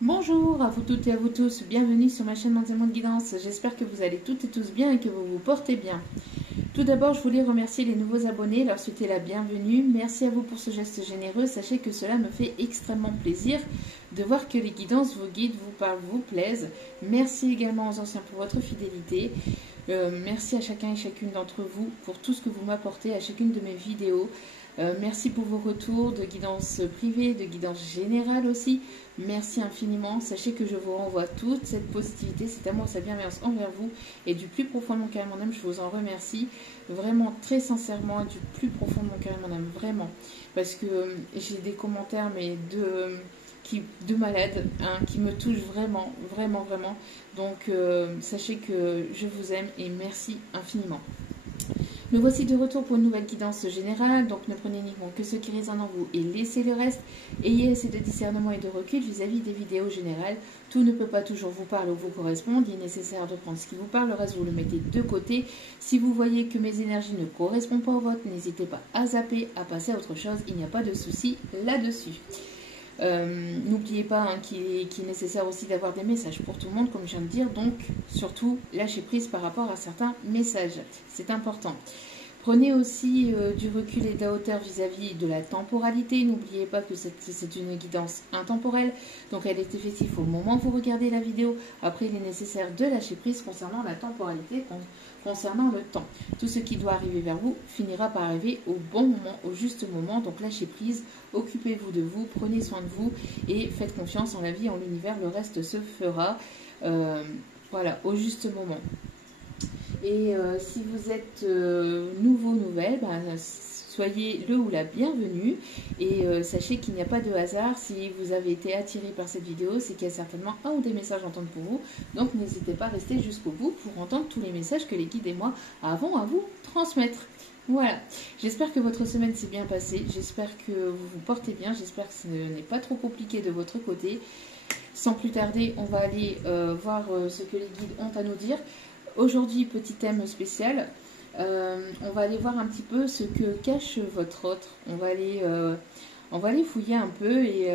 Bonjour à vous toutes et à vous tous, bienvenue sur ma chaîne Mendiement de Guidance. J'espère que vous allez toutes et tous bien et que vous vous portez bien. Tout d'abord, je voulais remercier les nouveaux abonnés, leur souhaiter la bienvenue. Merci à vous pour ce geste généreux. Sachez que cela me fait extrêmement plaisir de voir que les guidances vous guident, vous parlent, vous plaisent. Merci également aux anciens pour votre fidélité. Merci à chacun et chacune d'entre vous pour tout ce que vous m'apportez à chacune de mes vidéos. Merci pour vos retours de guidance privée, de guidance générale aussi. Merci infiniment. Sachez que je vous renvoie toute cette positivité, cet amour, cette bienveillance envers vous. Et du plus profond de mon cœur et mon âme, je vous en remercie. Vraiment, très sincèrement, du plus profond de mon cœur et mon âme. Vraiment. Parce que j'ai des commentaires, mais de malades, hein, qui me touchent vraiment, vraiment, vraiment. Donc, sachez que je vous aime et merci infiniment. Me voici de retour pour une nouvelle guidance générale, donc ne prenez uniquement que ce qui résonne en vous et laissez le reste. Ayez assez de discernement et de recul vis-à-vis des vidéos générales. Tout ne peut pas toujours vous parler ou vous correspondre, il est nécessaire de prendre ce qui vous parle, le reste vous le mettez de côté. Si vous voyez que mes énergies ne correspondent pas aux vôtres, n'hésitez pas à zapper, à passer à autre chose, il n'y a pas de souci là-dessus. N'oubliez pas qu'il est nécessaire aussi d'avoir des messages pour tout le monde, comme je viens de dire, donc surtout lâchez prise par rapport à certains messages, c'est important. Prenez aussi du recul et de la hauteur vis-à-vis de la temporalité. N'oubliez pas que c'est une guidance intemporelle, donc elle est effective au moment où vous regardez la vidéo. Après, il est nécessaire de lâcher prise concernant la temporalité, concernant le temps. Tout ce qui doit arriver vers vous finira par arriver au bon moment, au juste moment. Donc lâchez prise, occupez-vous de vous, prenez soin de vous et faites confiance en la vie, en l'univers. Le reste se fera voilà, au juste moment. Et si vous êtes nouveau, nouvelle, soyez le ou la bienvenue. Et sachez qu'il n'y a pas de hasard. Si vous avez été attiré par cette vidéo, c'est qu'il y a certainement un ou des messages à entendre pour vous. Donc n'hésitez pas à rester jusqu'au bout pour entendre tous les messages que les guides et moi avons à vous transmettre. Voilà, j'espère que votre semaine s'est bien passée. J'espère que vous vous portez bien. J'espère que ce n'est pas trop compliqué de votre côté. Sans plus tarder, on va aller voir ce que les guides ont à nous dire. Aujourd'hui, petit thème spécial, on va aller voir un petit peu ce que cache votre autre. On va aller fouiller un peu et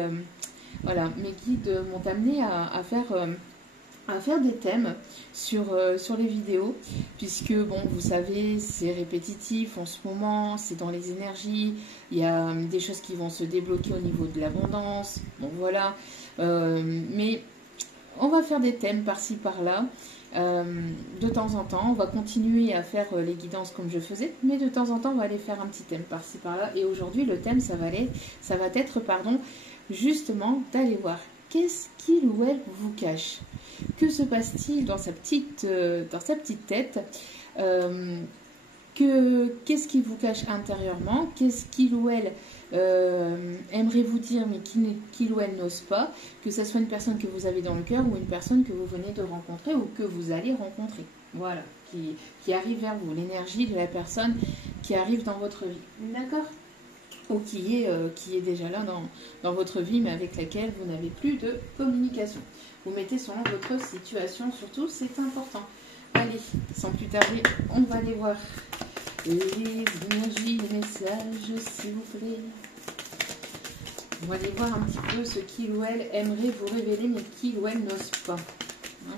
voilà, mes guides m'ont amené à faire des thèmes sur les vidéos, puisque bon, vous savez, c'est répétitif en ce moment, c'est dans les énergies, il y a des choses qui vont se débloquer au niveau de l'abondance, bon voilà, mais on va faire des thèmes par-ci par-là. De temps en temps, on va continuer à faire les guidances comme je faisais, mais de temps en temps, on va aller faire un petit thème par-ci par-là. Et aujourd'hui, le thème, ça va être, justement, d'aller voir qu'est-ce qu'il ou elle vous cache. Que se passe-t-il dans sa petite tête qu'est-ce qu'il vous cache intérieurement, qu'est-ce qu'il ou elle aimerait vous dire mais qu'il ou elle n'ose pas, que ce soit une personne que vous avez dans le cœur ou une personne que vous venez de rencontrer ou que vous allez rencontrer, voilà, qui arrive vers vous, l'énergie de la personne qui arrive dans votre vie, d'accord, ou qui est déjà là dans votre vie mais avec laquelle vous n'avez plus de communication. Vous mettez selon votre situation, surtout c'est important. Allez, sans plus tarder, on va aller voir les énergies, les messages, s'il vous plaît. On va aller voir un petit peu ce qu'il ou elle aimerait vous révéler, mais qu'il ou elle n'ose pas. Hein,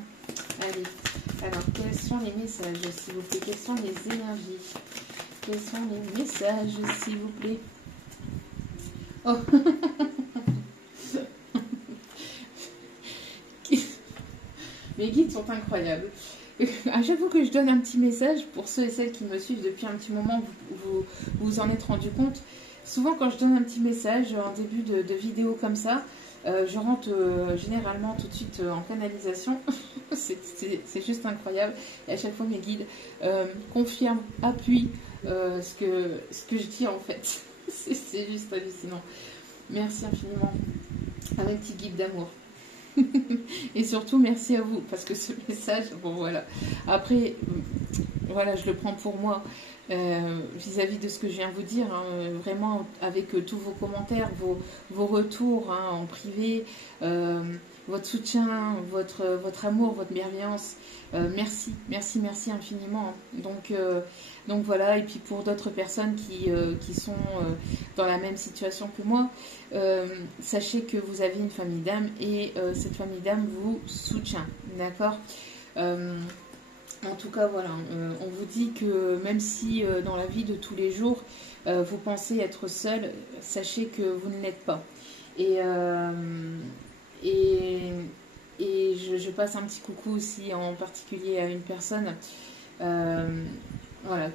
allez, alors, quels sont les messages, s'il vous plaît? Quelles sont les énergies? Quels sont les messages, s'il vous plaît? Oh mes guides sont incroyables. À chaque fois que je donne un petit message, pour ceux et celles qui me suivent depuis un petit moment, vous en êtes rendu compte. Souvent quand je donne un petit message en début de vidéo comme ça, je rentre généralement tout de suite en canalisation. C'est juste incroyable. Et à chaque fois mes guides confirment, appuient ce que je dis en fait. C'est juste hallucinant. Merci infiniment à mes petits guides d'amour. Et surtout merci à vous parce que ce message, bon voilà, après voilà, je le prends pour moi vis-à-vis de ce que je viens de vous dire, hein, vraiment avec tous vos commentaires, vos retours, hein, en privé, votre soutien, votre amour, votre bienveillance. Merci, merci, merci infiniment. Donc voilà, et puis pour d'autres personnes qui sont dans la même situation que moi, sachez que vous avez une famille d'âme et cette famille d'âme vous soutient, d'accord. En tout cas, voilà, on vous dit que même si dans la vie de tous les jours, vous pensez être seul, sachez que vous ne l'êtes pas. Et, et, je passe un petit coucou aussi en particulier à une personne voilà,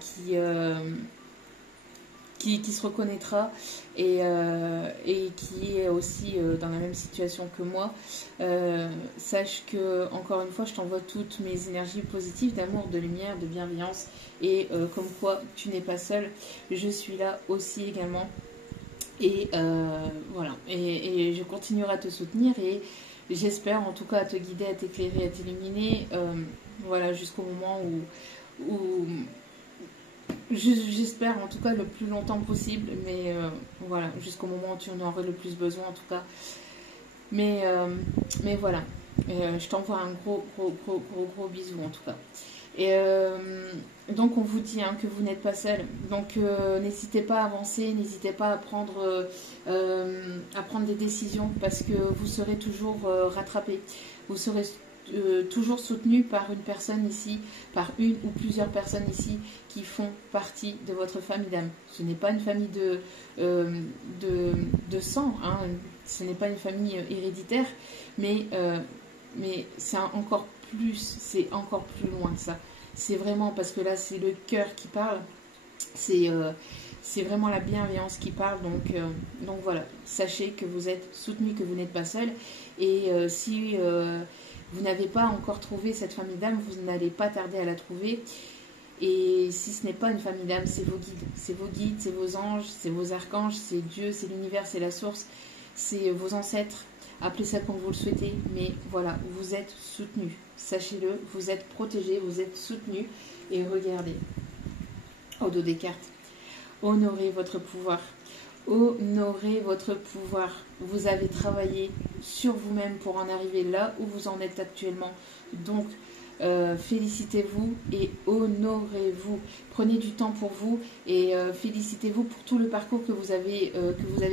qui se reconnaîtra et qui est aussi dans la même situation que moi. Sache que, encore une fois, je t'envoie toutes mes énergies positives d'amour, de lumière, de bienveillance et comme quoi tu n'es pas seul, je suis là aussi également. Et voilà, et je continuerai à te soutenir et j'espère en tout cas à te guider, à t'éclairer, à t'illuminer, voilà, jusqu'au moment où j'espère en tout cas le plus longtemps possible, mais voilà, jusqu'au moment où tu en aurais le plus besoin en tout cas. Mais voilà, je t'envoie un gros bisou en tout cas. Et donc on vous dit que vous n'êtes pas seul. Donc n'hésitez pas à avancer, n'hésitez pas à prendre des décisions parce que vous serez toujours rattrapé. Vous serez toujours soutenu par une personne ici, par une ou plusieurs personnes ici qui font partie de votre famille d'âme. Ce n'est pas une famille de sang, hein, ce n'est pas une famille héréditaire, mais c'est encore plus loin que ça. C'est vraiment, parce que là c'est le cœur qui parle, c'est vraiment la bienveillance qui parle, donc voilà, sachez que vous êtes soutenu, que vous n'êtes pas seul, et si vous n'avez pas encore trouvé cette famille d'âme, vous n'allez pas tarder à la trouver. Et si ce n'est pas une famille d'âme, c'est vos guides. C'est vos guides, c'est vos anges, c'est vos archanges, c'est Dieu, c'est l'univers, c'est la source, c'est vos ancêtres. Appelez ça comme vous le souhaitez, mais voilà, vous êtes soutenu. Sachez-le, vous êtes protégé, vous êtes soutenu. Et regardez, au dos des cartes, honorez votre pouvoir. Honorez votre pouvoir. Vous avez travaillé sur vous-même pour en arriver là où vous en êtes actuellement. Donc, félicitez-vous et honorez-vous. Prenez du temps pour vous et félicitez-vous pour tout le parcours que vous avez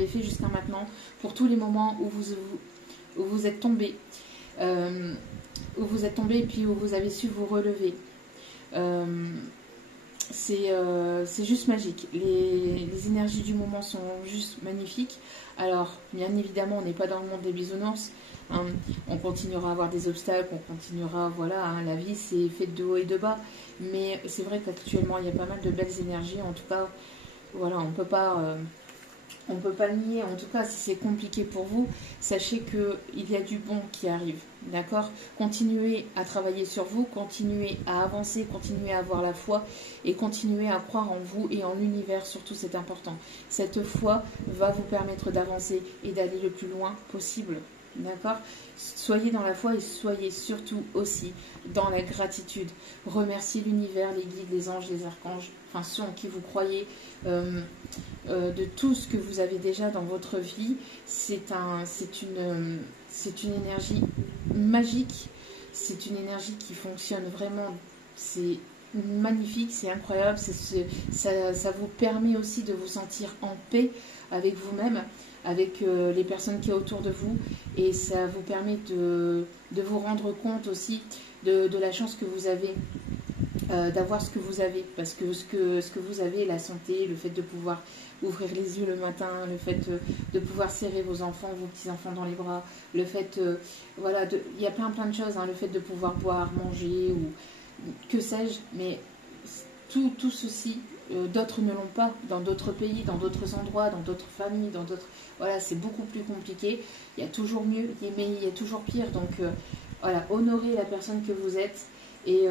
fait jusqu'à maintenant, pour tous les moments où vous êtes tombé, et puis où vous avez su vous relever. C'est juste magique. Les énergies du moment sont juste magnifiques. Alors, bien évidemment, on n'est pas dans le monde des bisounours. Hein. On continuera à avoir des obstacles, on continuera, voilà, hein, la vie c'est fait de haut et de bas. Mais c'est vrai qu'actuellement, il y a pas mal de belles énergies. En tout cas, voilà, on peut pas le nier. En tout cas, si c'est compliqué pour vous, sachez qu'il y a du bon qui arrive. D'accord? Continuez à travailler sur vous, continuez à avancer, continuez à avoir la foi et continuez à croire en vous et en l'univers. Surtout, c'est important. Cette foi va vous permettre d'avancer et d'aller le plus loin possible. D'accord? Soyez dans la foi et soyez surtout aussi dans la gratitude. Remerciez l'univers, les guides, les anges, les archanges, enfin ceux en qui vous croyez, de tout ce que vous avez déjà dans votre vie. C'est une énergie magique, c'est une énergie qui fonctionne vraiment, c'est magnifique, c'est incroyable, ça vous permet aussi de vous sentir en paix avec vous-même, avec les personnes qui sont autour de vous, et ça vous permet de vous rendre compte aussi de la chance que vous avez d'avoir ce que vous avez, parce que ce que vous avez, la santé, le fait de pouvoir ouvrir les yeux le matin, le fait de pouvoir serrer vos enfants, vos petits-enfants dans les bras, le fait, voilà, il y a plein de choses, hein, le fait de pouvoir boire, manger, ou que sais-je, mais tout ceci, d'autres ne l'ont pas, dans d'autres pays, dans d'autres endroits, dans d'autres familles, dans d'autres... Voilà, c'est beaucoup plus compliqué, il y a toujours mieux, mais il y a toujours pire, donc voilà, honorez la personne que vous êtes, et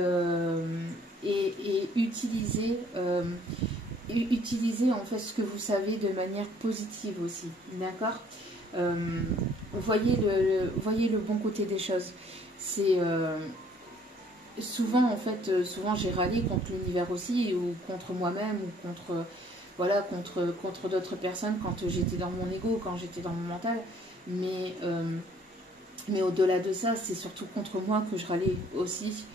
utiliser en fait ce que vous savez de manière positive aussi, d'accord. Voyez le bon côté des choses. C'est souvent en fait, souvent j'ai râlé contre l'univers aussi, ou contre moi-même, ou contre d'autres personnes quand j'étais dans mon ego, quand j'étais dans mon mental, mais Mais au-delà de ça, c'est surtout contre moi que je râlais aussi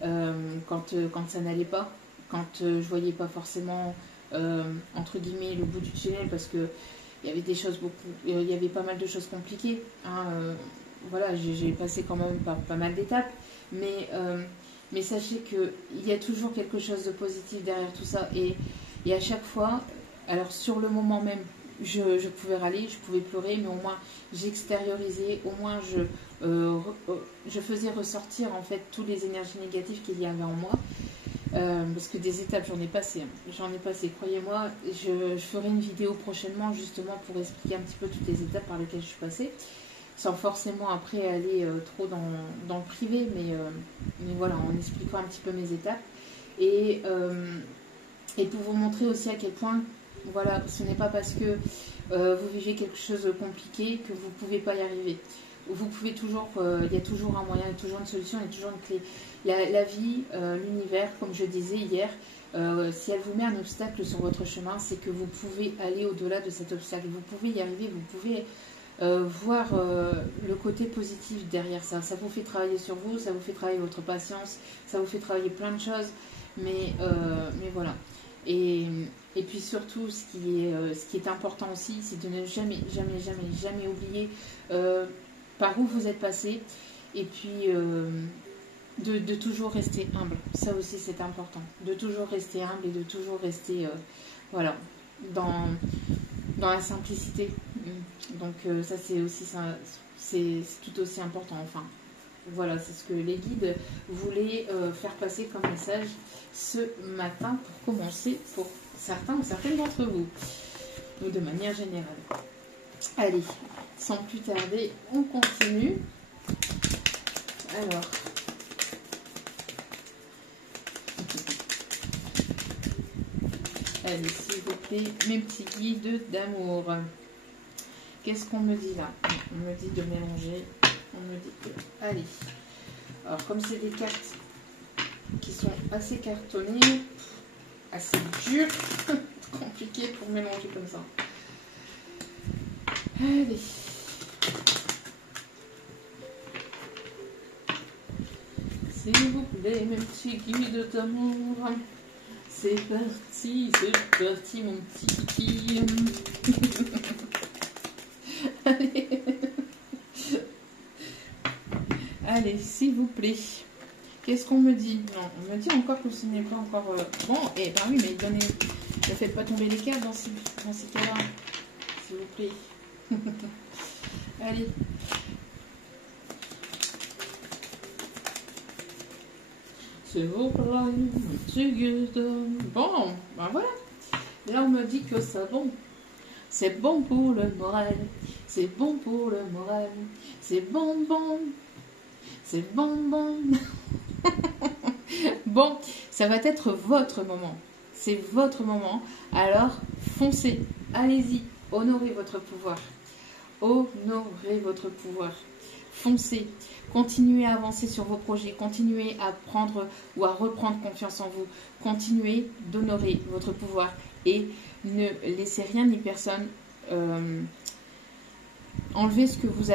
quand ça n'allait pas, quand je voyais pas forcément, entre guillemets, le bout du tunnel, parce que il y avait des choses il y avait pas mal de choses compliquées. Hein, voilà, j'ai passé quand même par pas mal d'étapes, mais sachez qu'il y a toujours quelque chose de positif derrière tout ça. Et à chaque fois, alors sur le moment même, je pouvais râler, je pouvais pleurer, mais au moins j'extériorisais, au moins je faisais ressortir en fait toutes les énergies négatives qu'il y avait en moi. Parce que des étapes, j'en ai passé. Hein. J'en ai passé, croyez-moi. Je ferai une vidéo prochainement justement pour expliquer un petit peu toutes les étapes par lesquelles je suis passée. Sans forcément après aller trop dans le privé, mais voilà, en expliquant un petit peu mes étapes. Et pour vous montrer aussi à quel point, voilà, ce n'est pas parce que vous vivez quelque chose de compliqué que vous ne pouvez pas y arriver. Vous pouvez toujours, il y a toujours un moyen, il y a toujours une solution, il y a toujours une clé. La vie, l'univers, comme je disais hier, si elle vous met un obstacle sur votre chemin, c'est que vous pouvez aller au-delà de cet obstacle. Vous pouvez y arriver, vous pouvez voir le côté positif derrière ça. Ça vous fait travailler sur vous, ça vous fait travailler votre patience, ça vous fait travailler plein de choses. Mais voilà. Et puis surtout, ce qui est important aussi, c'est de ne jamais oublier par où vous êtes passé. Et puis de toujours rester humble. Ça aussi, c'est important. De toujours rester humble et de toujours rester voilà, dans la simplicité. Donc ça, c'est aussi ça, c'est tout aussi important. Enfin, voilà, c'est ce que les guides voulaient faire passer comme message ce matin pour commencer, pour certains ou certaines d'entre vous, ou de manière générale. Allez, sans plus tarder, on continue. Alors, allez, s'il vous plaît, mes petits guides d'amour. Qu'est-ce qu'on me dit là? On me dit de mélanger. On me dit que... Allez. Alors, comme c'est des cartes qui sont assez cartonnées, assez dures, compliquées pour mélanger comme ça. Allez. S'il vous plaît, mes petits guides d'amour. C'est parti, mon petit kiki. Allez. Allez, s'il vous plaît. Qu'est-ce qu'on me dit? Non, on me dit encore que ce n'est pas encore... Bon, et ben oui, mais ne faites pas tomber les cartes dans ces cas-là. S'il vous plaît. Allez. C'est vos problèmes, bon, ben voilà. Là, on me dit que c'est bon. C'est bon pour le moral. C'est bon pour le moral. C'est bon. C'est bon. Bon, ça va être votre moment. C'est votre moment. Alors, foncez. Allez-y. Honorez votre pouvoir. Honorez votre pouvoir. Foncez. Continuez à avancer sur vos projets. Continuez à prendre ou à reprendre confiance en vous. Continuez d'honorer votre pouvoir. Et ne laissez rien ni personne enlever ce que vous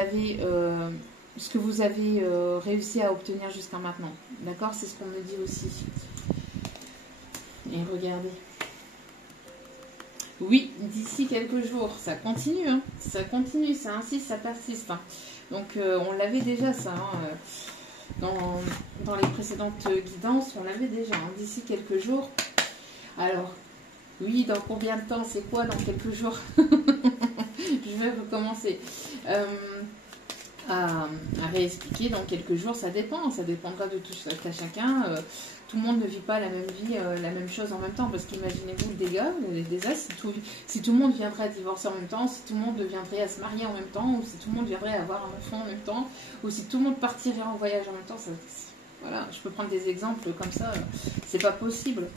avez réussi à obtenir jusqu'à maintenant. D'accord? C'est ce qu'on me dit aussi. Et regardez. Oui, d'ici quelques jours. Ça continue. Hein. Ça continue, ça insiste, ça persiste. Hein. Donc, on l'avait déjà, ça. Hein. Dans les précédentes guidances, on l'avait déjà. Hein. D'ici quelques jours. Alors, oui, dans combien de temps? C'est quoi dans quelques jours? Je vais recommencer. À réexpliquer dans quelques jours, ça dépend. Ça dépendra de tout à chacun. Tout le monde ne vit pas la même vie, la même chose en même temps. Parce qu'imaginez-vous le désastre, si tout le monde viendrait à divorcer en même temps, si tout le monde viendrait à se marier en même temps, ou si tout le monde viendrait à avoir un enfant en même temps, ou si tout le monde partirait en voyage en même temps, voilà, je peux prendre des exemples comme ça, c'est pas possible.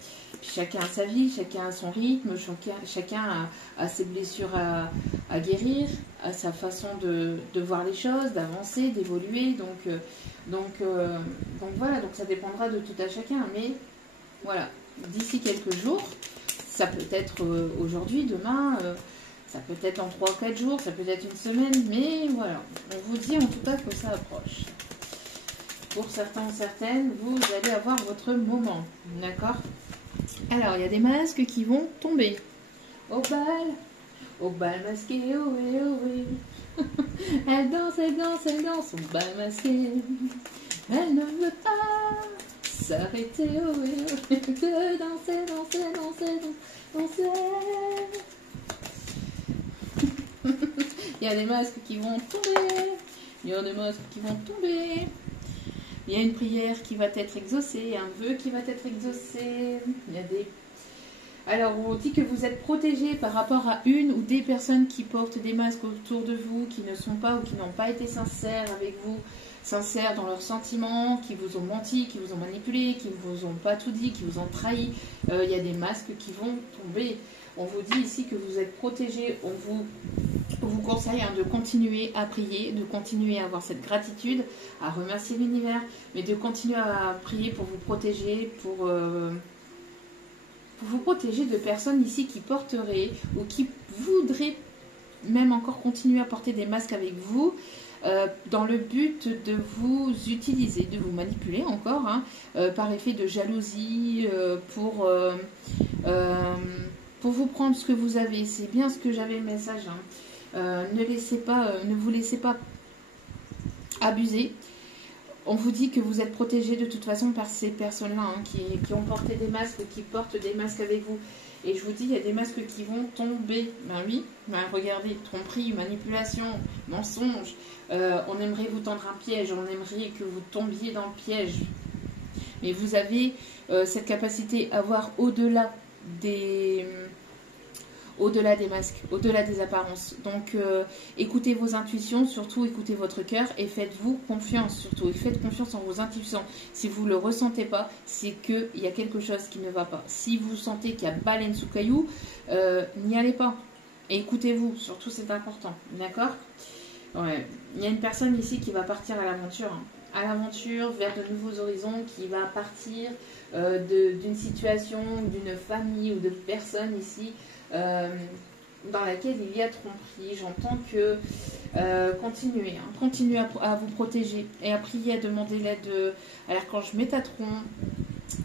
Puis chacun a sa vie, chacun a son rythme, chacun a ses blessures à guérir, à sa façon de voir les choses, d'avancer, d'évoluer. Donc voilà, donc ça dépendra de tout à chacun. Mais voilà, d'ici quelques jours, ça peut être aujourd'hui, demain, Ça peut être en 3-4 jours, ça peut être une semaine, mais voilà. On vous dit en tout cas que ça approche. Pour certains ou certaines, vous allez avoir votre moment. D'accord? Alors, il y a des masques qui vont tomber. Au bal masqué, ohé, ohé. Elle danse, elle danse, elle danse au bal masqué. Elle ne veut pas s'arrêter, ohé, ohé. Que danser, danser, danser, danser. Il y a des masques qui vont tomber. Il y a des masques qui vont tomber. Il y a une prière qui va être exaucée, un vœu qui va être exaucé. Il y a des... Alors, on dit que vous êtes protégé par rapport à une ou des personnes qui portent des masques autour de vous, qui ne sont pas ou qui n'ont pas été sincères avec vous, sincères dans leurs sentiments, qui vous ont menti, qui vous ont manipulé, qui ne vous ont pas tout dit, qui vous ont trahi. Il y a des masques qui vont tomber. On vous dit ici que vous êtes protégé. On vous conseille de continuer à prier, de continuer à avoir cette gratitude, à remercier l'univers, mais de continuer à prier pour vous protéger, pour vous protéger de personnes ici qui porteraient ou qui voudraient même encore continuer à porter des masques avec vous, dans le but de vous utiliser, de vous manipuler encore, par effet de jalousie, pour vous prendre ce que vous avez. C'est bien ce que j'avais le message. Ne vous laissez pas abuser. On vous dit que vous êtes protégé de toute façon par ces personnes-là qui ont porté des masques, qui portent des masques avec vous. Et je vous dis, il y a des masques qui vont tomber. Ben oui, regardez, tromperie, manipulation, mensonge. On aimerait vous tendre un piège, on aimerait que vous tombiez dans le piège. Mais vous avez cette capacité à voir au-delà des masques, au-delà des apparences. Donc, écoutez vos intuitions, surtout écoutez votre cœur et faites-vous confiance, surtout. Et faites confiance en vos intuitions. Si vous ne le ressentez pas, c'est qu'il y a quelque chose qui ne va pas. Si vous sentez qu'il y a baleine sous caillou, n'y allez pas. Et écoutez-vous, surtout c'est important. D'accord? Ouais. Il y a une personne ici qui va partir à l'aventure. À l'aventure, vers de nouveaux horizons, qui va partir d'une situation, d'une famille ou de personnes ici, dans laquelle il y a tromperie. J'entends que continuez à vous protéger et à prier, à demander l'aide à l'archange Métatron,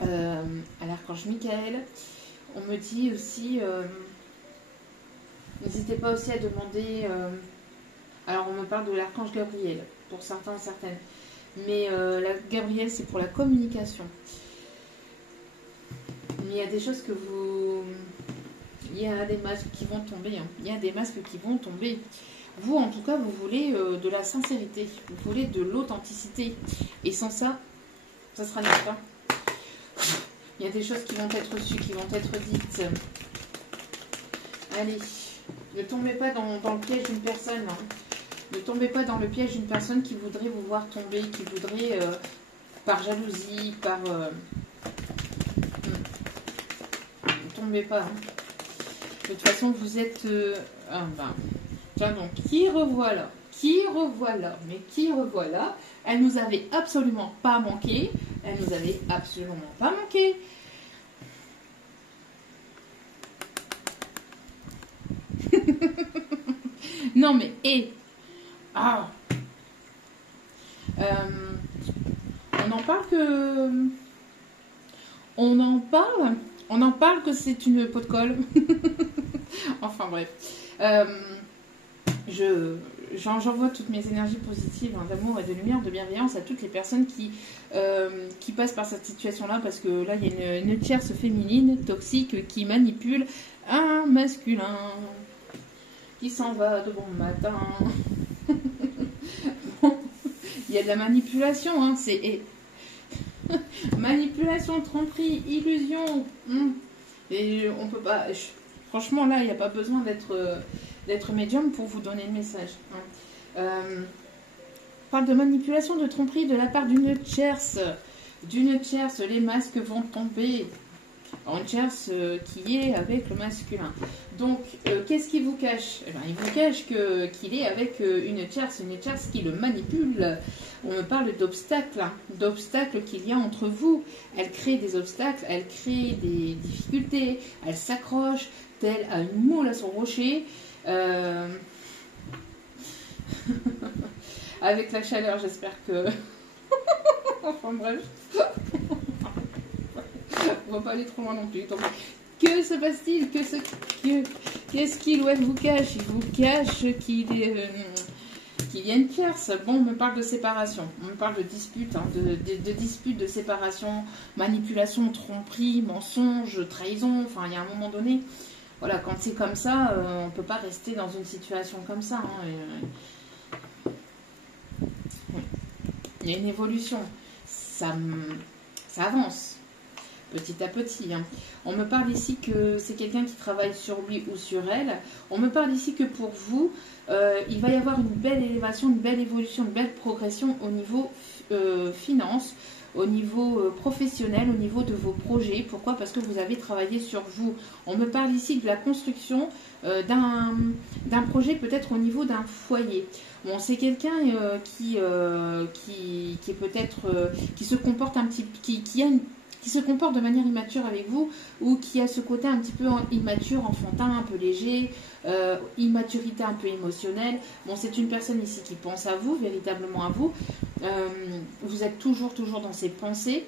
à l'archange Michael. On me dit aussi, n'hésitez pas aussi à demander, alors on me parle de l'archange Gabriel, pour certains et certaines, mais Gabriel c'est pour la communication. Mais il y a des choses que vous... Il y a des masques qui vont tomber. Il y a des masques qui vont tomber. Vous, en tout cas, vous voulez de la sincérité. Vous voulez de l'authenticité. Et sans ça, ça sera nul pas. Il y a des choses qui vont être reçues, qui vont être dites. Allez, ne tombez pas dans le piège d'une personne. Ne tombez pas dans le piège d'une personne qui voudrait vous voir tomber, qui voudrait, par jalousie, par... Ne tombez pas. De toute façon, vous êtes... Tiens donc, qui revoilà? Mais qui revoilà? Elle nous avait absolument pas manqué. Elle nous avait absolument pas manqué. Non mais, on en parle que... On en parle que c'est une peau de colle. Enfin bref. J'envoie toutes mes énergies positives, d'amour et de lumière, de bienveillance à toutes les personnes qui passent par cette situation-là, parce que là, il y a une tierce féminine toxique qui manipule un masculin qui s'en va de bon matin. Il y a de la manipulation, c'est... Manipulation, tromperie, illusion. Et on peut pas... Franchement, là, il n'y a pas besoin d'être médium pour vous donner le message. On parle de manipulation, de tromperie de la part d'une tierce. Les masques vont tomber. Une tierce qui est avec le masculin. Donc, qu'est-ce qu'il vous cache? Il vous cache qu'il est avec une tierce qui le manipule. On me parle d'obstacles qu'il y a entre vous. Elle crée des obstacles, elle crée des difficultés, elle s'accroche telle à une moule à son rocher. Avec la chaleur, j'espère que... Enfin bref. On va pas aller trop loin non plus. Donc, que se passe-t-il? Qu'est-ce qu'il ou elle vous cache? Il vous cache qu'il y a une tierce. Bon, on me parle de séparation. On me parle de dispute, hein, de dispute, de séparation, manipulation, tromperie, mensonge, trahison. Enfin, il y a un moment donné... Voilà, quand c'est comme ça, on ne peut pas rester dans une situation comme ça. Hein, il y a une évolution. Ça avance, petit à petit. Hein. On me parle ici que c'est quelqu'un qui travaille sur lui ou sur elle. On me parle ici que pour vous, il va y avoir une belle élévation, une belle évolution, une belle progression au niveau finance, au niveau professionnel, au niveau de vos projets. Pourquoi? Parce que vous avez travaillé sur vous. On me parle ici de la construction d'un projet, peut-être au niveau d'un foyer. Bon, c'est quelqu'un qui est peut-être, qui se comporte un petit, qui se comporte de manière immature avec vous, ou qui a ce côté un petit peu immature, enfantin, un peu léger, immaturité un peu émotionnelle. Bon, c'est une personne ici qui pense à vous, véritablement à vous. Vous êtes toujours dans ses pensées.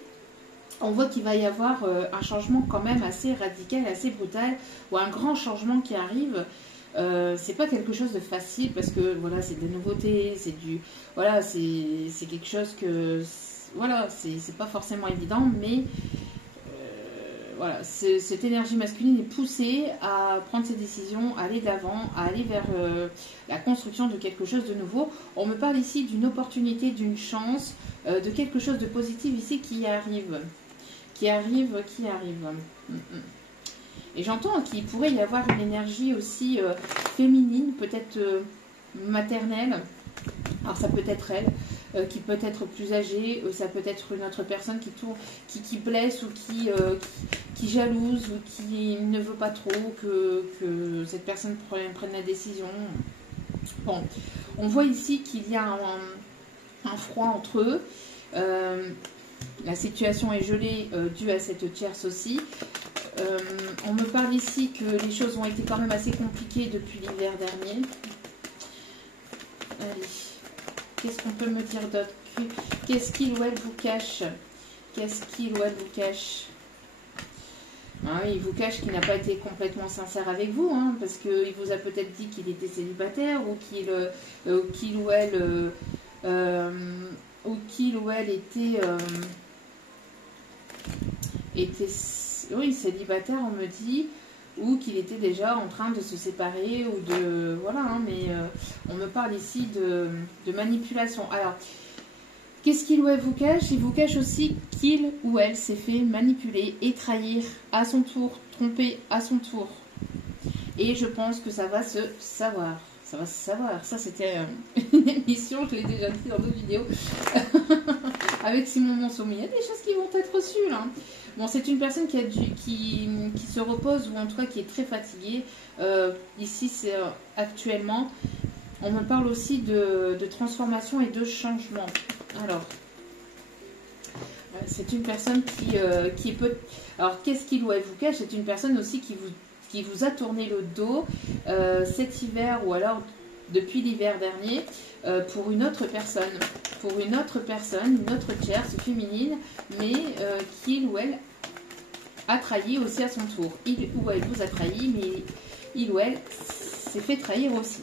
On voit qu'il va y avoir un changement quand même assez radical, assez brutal, ou un grand changement qui arrive. C'est pas quelque chose de facile parce que voilà, c'est des nouveautés, c'est du, voilà, c'est quelque chose que, voilà, c'est pas forcément évident, mais voilà, cette énergie masculine est poussée à prendre ses décisions, à aller d'avant, à aller vers la construction de quelque chose de nouveau. On me parle ici d'une opportunité, d'une chance, de quelque chose de positif ici qui arrive. Qui arrive. Et j'entends qu'il pourrait y avoir une énergie aussi féminine, peut-être maternelle. Alors ça peut être elle, qui peut être plus âgée, ça peut être une autre personne qui blesse ou qui jalouse ou qui ne veut pas trop que cette personne prenne la décision. Bon, on voit ici qu'il y a un froid entre eux. La situation est gelée due à cette tierce aussi. On me parle ici que les choses ont été quand même assez compliquées depuis l'hiver dernier. Allez, qu'est-ce qu'on peut me dire d'autre? Qu'est-ce qu'il ou elle vous cache? Qu'est-ce qu'il ou elle vous cache? Ah, il vous cache qu'il n'a pas été complètement sincère avec vous, hein, parce qu'il vous a peut-être dit qu'il était célibataire ou qu'il ou elle était oui, célibataire, on me dit, ou qu'il était déjà en train de se séparer, ou de... Voilà, hein, mais on me parle ici de manipulation. Alors, qu'est-ce qu'il ou elle vous cache? Il vous cache aussi qu'il ou elle s'est fait manipuler et trahir à son tour, tromper à son tour. Et je pense que ça va se savoir. Ça va se savoir. Ça, c'était une émission, je l'ai déjà dit dans d'autres vidéos, avec Simon Monceau. Mais il y a des choses qui vont être reçues, là. Bon, c'est une personne qui se repose, ou en tout cas qui est très fatiguée. Ici, c'est actuellement. On me parle aussi de transformation et de changement. Alors, c'est une personne qui peut... Alors, qu'est-ce qu'il ou elle vous cache? C'est une personne aussi qui vous a tourné le dos cet hiver, ou alors depuis l'hiver dernier, pour une autre personne. Pour une autre personne, une autre tierce féminine, mais qu'il ou elle a trahi aussi à son tour. Il ou elle vous a trahi, mais il ou elle s'est fait trahir aussi.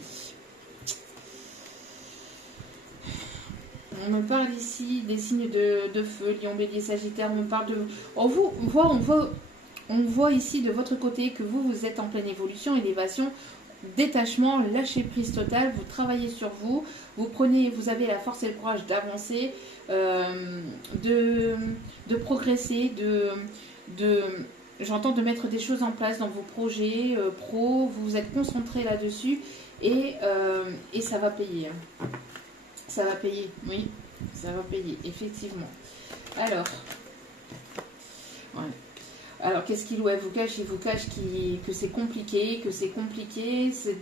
On me parle ici des signes de feu, Lion, Bélier, Sagittaire. On me parle de... On voit ici de votre côté que vous êtes en pleine évolution, élévation, détachement, lâcher prise totale. Vous travaillez sur vous, vous avez la force et le courage d'avancer, de progresser, j'entends de mettre des choses en place dans vos projets pro. Vous vous êtes concentré là-dessus et ça va payer. Ça va payer, oui, ça va payer, effectivement. Alors, ouais. Alors, qu'est-ce qu'il ou elle vous cache? Il vous cache que c'est compliqué, c'est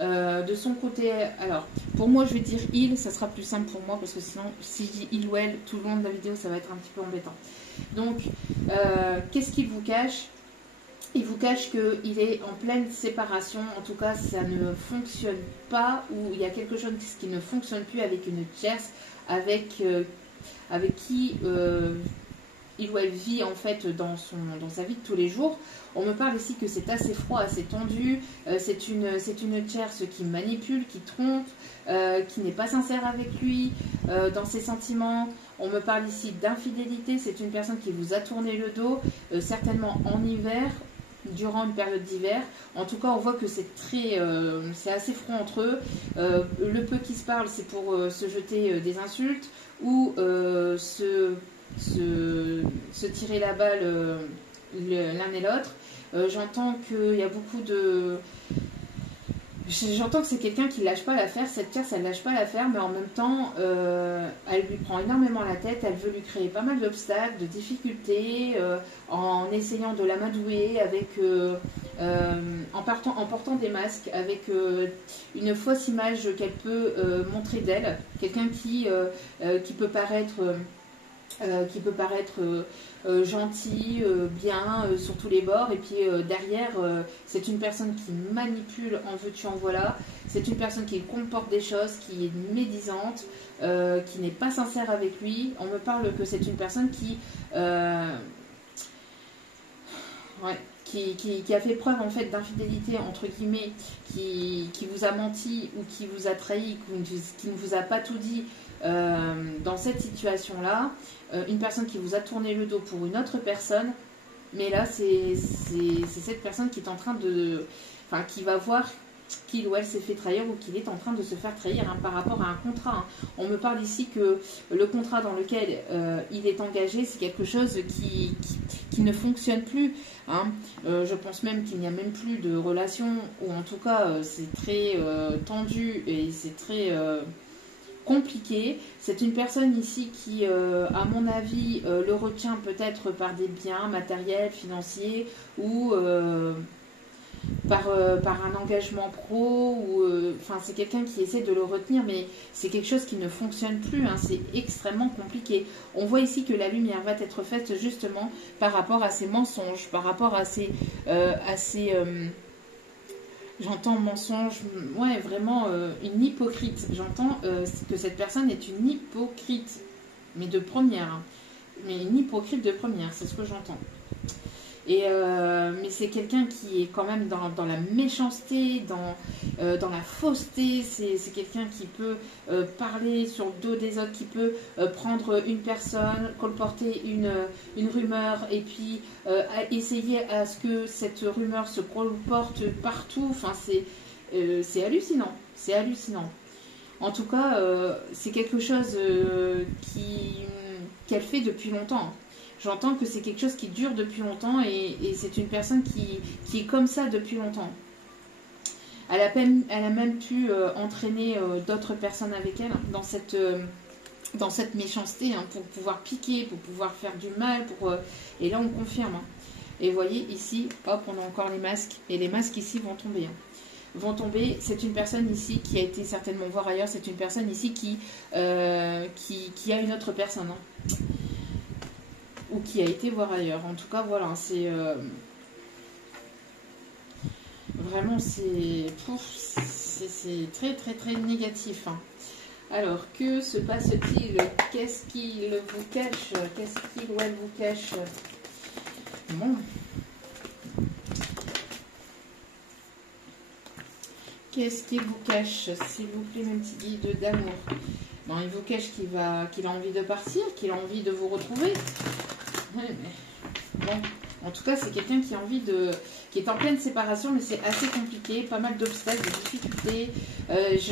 de son côté. Alors, pour moi, je vais dire il, ça sera plus simple pour moi, parce que sinon, si je dis il ou elle tout le long de la vidéo, ça va être un petit peu embêtant. Donc, qu'est-ce qu'il vous cache? Il vous cache qu'il est en pleine séparation, en tout cas ça ne fonctionne pas, ou il y a quelque chose qui ne fonctionne plus avec une tierce, avec qui il ou elle vit en fait dans sa vie de tous les jours. On me parle ici que c'est assez froid, assez tendu, c'est une tierce qui manipule, qui trompe, qui n'est pas sincère avec lui dans ses sentiments. On me parle ici d'infidélité, c'est une personne qui vous a tourné le dos, certainement en hiver, durant une période d'hiver. En tout cas, on voit que c'est assez froid entre eux. Le peu qui se parle, c'est pour se jeter des insultes ou se tirer la balle l'un et l'autre. J'entends qu'il y a beaucoup de... J'entends que c'est quelqu'un qui lâche pas l'affaire. Cette tierce, elle lâche pas l'affaire, mais en même temps, elle lui prend énormément la tête. Elle veut lui créer pas mal d'obstacles, de difficultés, en essayant de l'amadouer en portant des masques, avec une fausse image qu'elle peut montrer d'elle. Quelqu'un qui peut paraître... gentil, bien, sur tous les bords, et puis derrière, c'est une personne qui manipule en veux-tu en voilà, c'est une personne qui comporte des choses, qui est médisante, qui n'est pas sincère avec lui. On me parle que c'est une personne qui a fait preuve en fait d'infidélité entre guillemets, qui vous a menti ou qui vous a trahi, qui ne vous a pas tout dit dans cette situation-là. Une personne qui vous a tourné le dos pour une autre personne, mais là c'est cette personne qui est en train de... Enfin, qui va voir qu'il ou elle s'est fait trahir ou qu'il est en train de se faire trahir par rapport à un contrat. On me parle ici que le contrat dans lequel il est engagé, c'est quelque chose qui ne fonctionne plus. Je pense même qu'il n'y a même plus de relation, ou en tout cas c'est très tendu et c'est très... compliqué. C'est une personne ici qui, à mon avis, le retient peut-être par des biens matériels, financiers, ou par un engagement pro, ou enfin c'est quelqu'un qui essaie de le retenir, mais c'est quelque chose qui ne fonctionne plus. C'est extrêmement compliqué. On voit ici que la lumière va être faite justement par rapport à ces mensonges, par rapport à ces j'entends mensonge, ouais, vraiment une hypocrite. J'entends que cette personne est une hypocrite, mais de première. Mais une hypocrite de première, c'est ce que j'entends. Mais c'est quelqu'un qui est quand même dans la méchanceté, dans la fausseté. C'est quelqu'un qui peut parler sur le dos des autres, qui peut prendre une personne, colporter une rumeur, et puis essayer à ce que cette rumeur se colporte partout. Enfin, c'est hallucinant. C'est hallucinant. En tout cas, c'est quelque chose qu'elle fait depuis longtemps. J'entends que c'est quelque chose qui dure depuis longtemps, et c'est une personne qui est comme ça depuis longtemps. Elle a même pu entraîner d'autres personnes avec elle dans cette méchanceté, pour pouvoir piquer, pour pouvoir faire du mal. Et là, on confirme. Et vous voyez, ici, hop, on a encore les masques. Et les masques ici vont tomber. Vont tomber. C'est une personne ici qui a été certainement voir ailleurs. C'est une personne ici qui a une autre personne. Ou qui a été voir ailleurs. En tout cas, voilà, c'est... vraiment, c'est très, très, très négatif. Alors, que se passe-t-il? Qu'est-ce qu'il vous cache? Qu'est-ce qu'il ou elle vous cache? Bon. Qu'est-ce qu'il vous cache, s'il vous plaît, mon petit guide d'amour? Bon, il vous cache qu'il a envie de partir, qu'il a envie de vous retrouver. Ouais, mais bon, en tout cas, c'est quelqu'un qui est en pleine séparation, mais c'est assez compliqué, pas mal d'obstacles, de difficultés.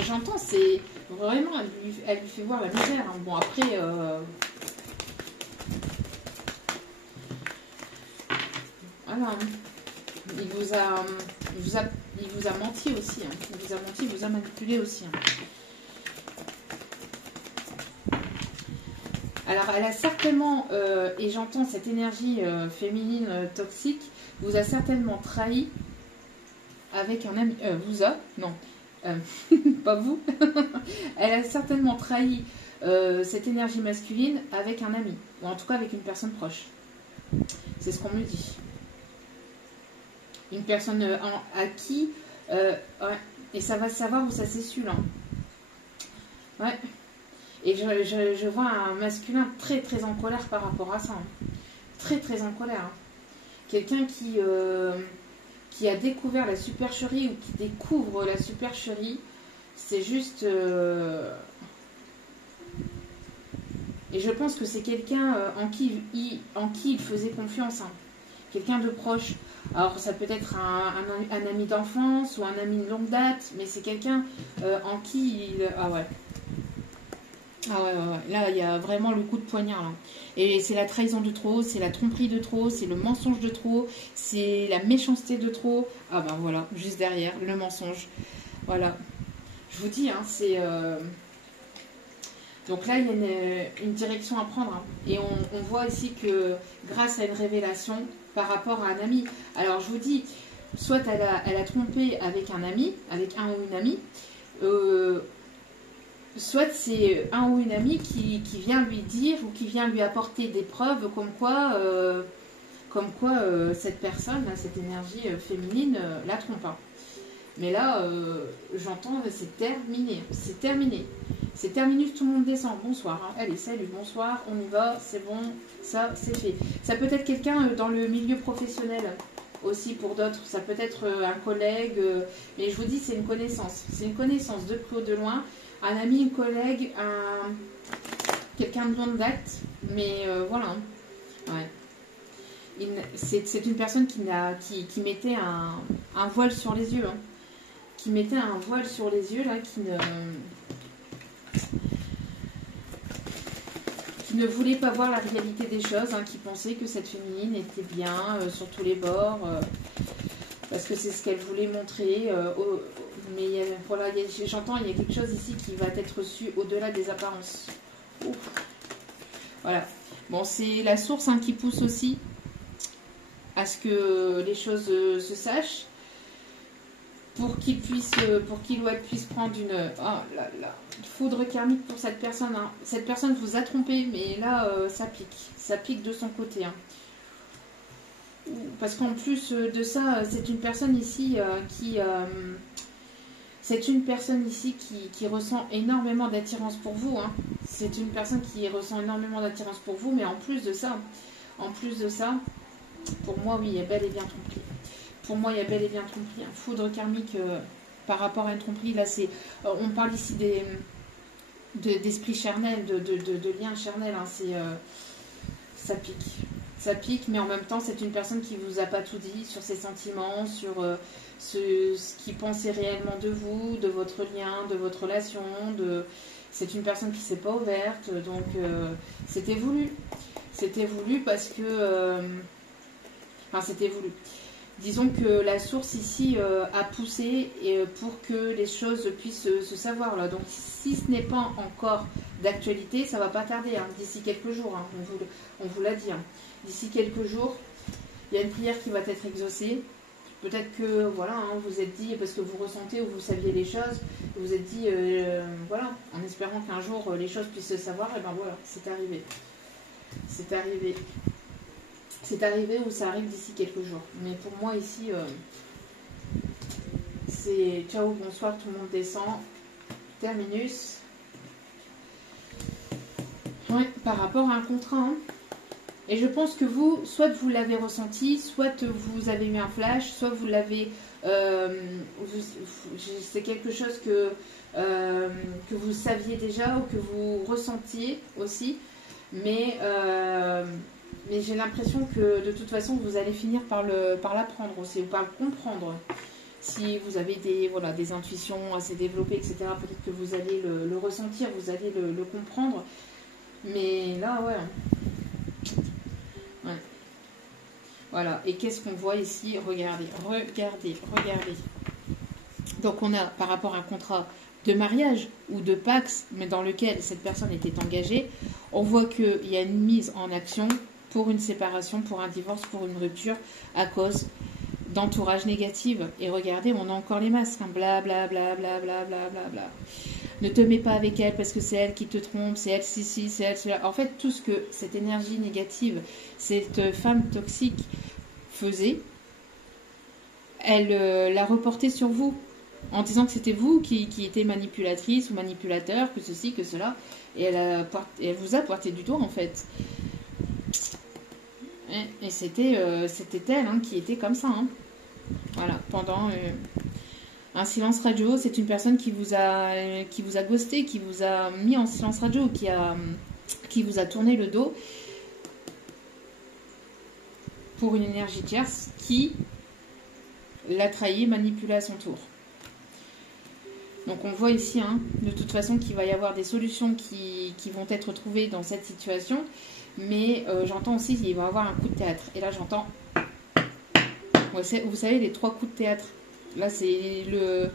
J'entends, c'est vraiment, elle lui fait voir la misère. Bon, après, voilà, il vous a menti aussi. Il vous a menti, il vous a manipulé aussi. Alors, elle a certainement, et j'entends cette énergie féminine toxique, vous a certainement trahi avec un ami. Non, pas vous. Elle a certainement trahi cette énergie masculine avec un ami, ou en tout cas avec une personne proche. C'est ce qu'on me dit. Une personne à qui... ouais, et ça va savoir où ça s'essule. Hein. Ouais. Et je vois un masculin très très en colère par rapport à ça. Hein. Très très en colère. Hein. Quelqu'un qui a découvert la supercherie ou qui découvre la supercherie, c'est juste... Et je pense que c'est quelqu'un en qui il faisait confiance. Hein. Quelqu'un de proche. Alors ça peut être un ami d'enfance ou un ami de longue date, mais c'est quelqu'un en qui il... Ah ouais. Ah ouais, ouais, ouais. Là, il y a vraiment le coup de poignard. Là. Et c'est la trahison de trop, c'est la tromperie de trop, c'est le mensonge de trop, c'est la méchanceté de trop. Ah ben voilà, juste derrière, le mensonge. Voilà. Je vous dis, hein, c'est... Donc là, il y a une direction à prendre. Hein. Et on voit ici que grâce à une révélation par rapport à un ami. Alors je vous dis, soit elle a trompé avec un ami, avec un ou une amie, soit c'est un ou une amie qui vient lui dire ou qui vient lui apporter des preuves comme quoi cette personne, cette énergie féminine, la trompe. Hein. Mais là, j'entends, c'est terminé. C'est terminé. C'est terminé, tout le monde descend. Bonsoir. Hein. Allez, salut, bonsoir, on y va, c'est bon, ça, c'est fait. Ça peut être quelqu'un dans le milieu professionnel aussi pour d'autres. Ça peut être un collègue. Mais je vous dis, c'est une connaissance. C'est une connaissance de près ou de loin. Un ami, un collègue, quelqu'un de longue date. Mais voilà. Ouais. C'est une personne qui mettait un voile sur les yeux. Hein. Qui mettait un voile sur les yeux, là, qui ne voulait pas voir la réalité des choses, hein, qui pensait que cette féminine était bien sur tous les bords, parce que c'est ce qu'elle voulait montrer. Mais voilà, j'entends, il y a quelque chose ici qui va être reçu au-delà des apparences. Ouf. Voilà. Bon, c'est la source hein, qui pousse aussi à ce que les choses se sachent. Pour qu'il ou elle puisse prendre une foudre karmique pour cette personne. Hein. Cette personne vous a trompé, mais là, ça pique de son côté. Hein. Parce qu'en plus de ça, c'est une personne ici qui ressent énormément d'attirance pour vous. Hein. C'est une personne qui ressent énormément d'attirance pour vous, mais en plus de ça, pour moi, oui, il y a bel et bien tromperie. Pour moi, il y a bel et bien tromperie. Un foudre karmique par rapport à une tromperie. Là, c'est, on parle ici d'esprit charnel, de lien charnel. Hein, ça pique. Ça pique, mais en même temps, c'est une personne qui vous a pas tout dit sur ses sentiments, sur ce qu'il pensait réellement de vous, de votre lien, de votre relation. C'est une personne qui ne s'est pas ouverte. Donc, c'était voulu. C'était voulu parce que... Enfin, c'était voulu. Disons que la source ici a poussé pour que les choses puissent se savoir. Là. Donc si ce n'est pas encore d'actualité, ça ne va pas tarder. Hein. D'ici quelques jours, hein. On vous l'a dit. Hein. D'ici quelques jours, il y a une prière qui va être exaucée. Peut-être que voilà, hein, vous êtes dit, parce que vous ressentez ou vous saviez les choses, vous vous êtes dit, voilà, en espérant qu'un jour les choses puissent se savoir, et ben voilà, c'est arrivé. C'est arrivé. C'est arrivé ou ça arrive d'ici quelques jours. Mais pour moi ici, c'est ciao, bonsoir, tout le monde descend. Terminus. Oui, par rapport à un contrat. Hein. Et je pense que vous, soit vous l'avez ressenti, soit vous avez eu un flash, soit vous l'avez... c'est quelque chose que vous saviez déjà ou que vous ressentiez aussi. Mais j'ai l'impression que de toute façon, vous allez finir par l'apprendre aussi, ou par le comprendre. Si vous avez des intuitions assez développées, etc., peut-être que vous allez le ressentir, vous allez le comprendre. Mais là, ouais. Voilà. Et qu'est-ce qu'on voit ici? Regardez. Donc, on a, par rapport à un contrat de mariage ou de Pax, mais dans lequel cette personne était engagée, on voit qu'il y a une mise en action pour une séparation, pour un divorce, pour une rupture, à cause d'entourage négatif. Et regardez, on a encore les masques, hein, bla bla bla bla bla bla bla bla. Ne te mets pas avec elle parce que c'est elle qui te trompe, c'est elle c'est elle cela. En fait, tout ce que cette énergie négative, cette femme toxique faisait, elle l'a reporté sur vous, en disant que c'était vous qui étiez manipulatrice ou manipulateur, que ceci, que cela, et elle vous a pointé du doigt en fait. Et c'était elle hein, qui était comme ça. Hein. Voilà, pendant un silence radio, c'est une personne qui vous a ghosté, qui vous a mis en silence radio, qui vous a tourné le dos pour une énergie tierce qui l'a trahi, manipulé à son tour. Donc on voit ici, hein, de toute façon, qu'il va y avoir des solutions qui vont être trouvées dans cette situation. Mais j'entends aussi qu'il va y avoir un coup de théâtre. Et là j'entends, vous savez, les 3 coups de théâtre. Là c'est le...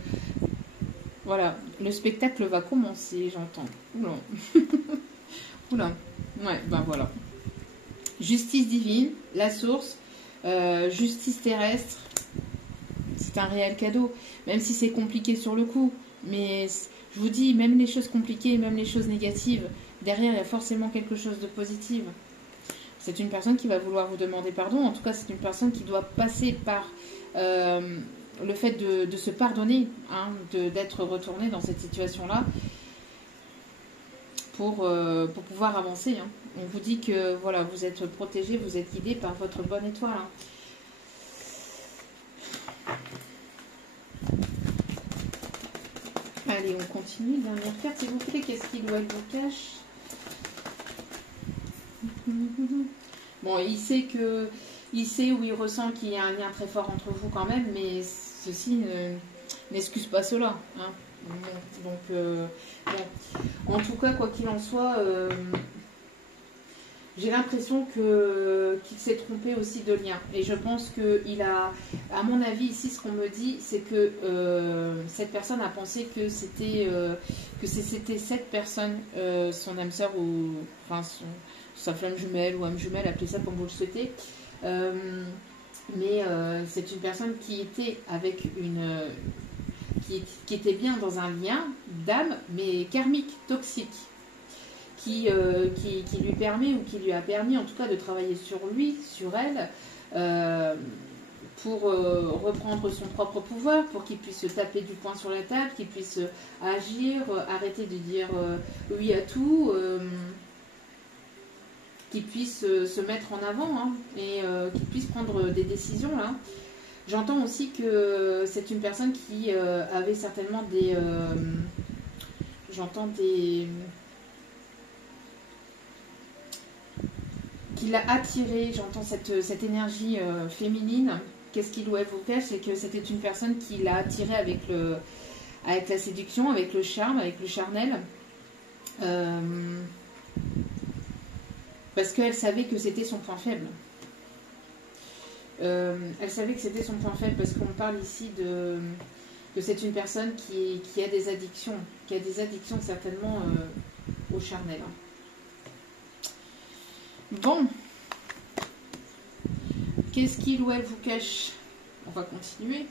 Voilà, le spectacle va commencer, j'entends. Oula. Oula. Ouais, ben voilà. Justice divine, la source, justice terrestre. C'est un réel cadeau. Même si c'est compliqué sur le coup. Mais je vous dis, même les choses compliquées, même les choses négatives, derrière il y a forcément quelque chose de positif. C'est une personne qui va vouloir vous demander pardon. En tout cas, c'est une personne qui doit passer par le fait de se pardonner, hein, d'être retourné dans cette situation-là pour pouvoir avancer. Hein. On vous dit que voilà, vous êtes protégé, vous êtes guidé par votre bonne étoile. Hein. Allez, on continue. Dernière carte, s'il vous plaît. Qu'est-ce qu'il ou elle vous cache? Bon, il sait ou il ressent qu'il y a un lien très fort entre vous quand même, mais ceci n'excuse pas cela. Hein. Donc, bon. En tout cas, quoi qu'il en soit, j'ai l'impression qu'il s'est trompé aussi de lien. Et je pense qu'il a, à mon avis, ici, ce qu'on me dit, c'est que cette personne a pensé que c'était cette personne, son âme sœur ou enfin sa flamme jumelle ou âme jumelle, appelez ça comme vous le souhaitez. Mais c'est une personne qui était avec qui était bien dans un lien d'âme, mais karmique, toxique. Qui lui permet ou qui lui a permis en tout cas de travailler sur lui, sur elle, pour reprendre son propre pouvoir, pour qu'il puisse se taper du poing sur la table, qu'il puisse agir, arrêter de dire oui à tout, qu'il puisse se mettre en avant hein, et qu'il puisse prendre des décisions là. J'entends aussi que c'est une personne qui avait certainement des... qui l'a attiré, j'entends cette énergie féminine. Qu'est-ce qu'il ou elle vous cache? C'est que c'était une personne qui l'a attiré avec la séduction, avec le charme, avec le charnel. Parce qu'elle savait que c'était son point faible. Elle savait que c'était son point faible parce qu'on parle ici que c'est une personne qui a des addictions, certainement au charnel. Bon, qu'est-ce qu'il ou elle vous cache? On va continuer.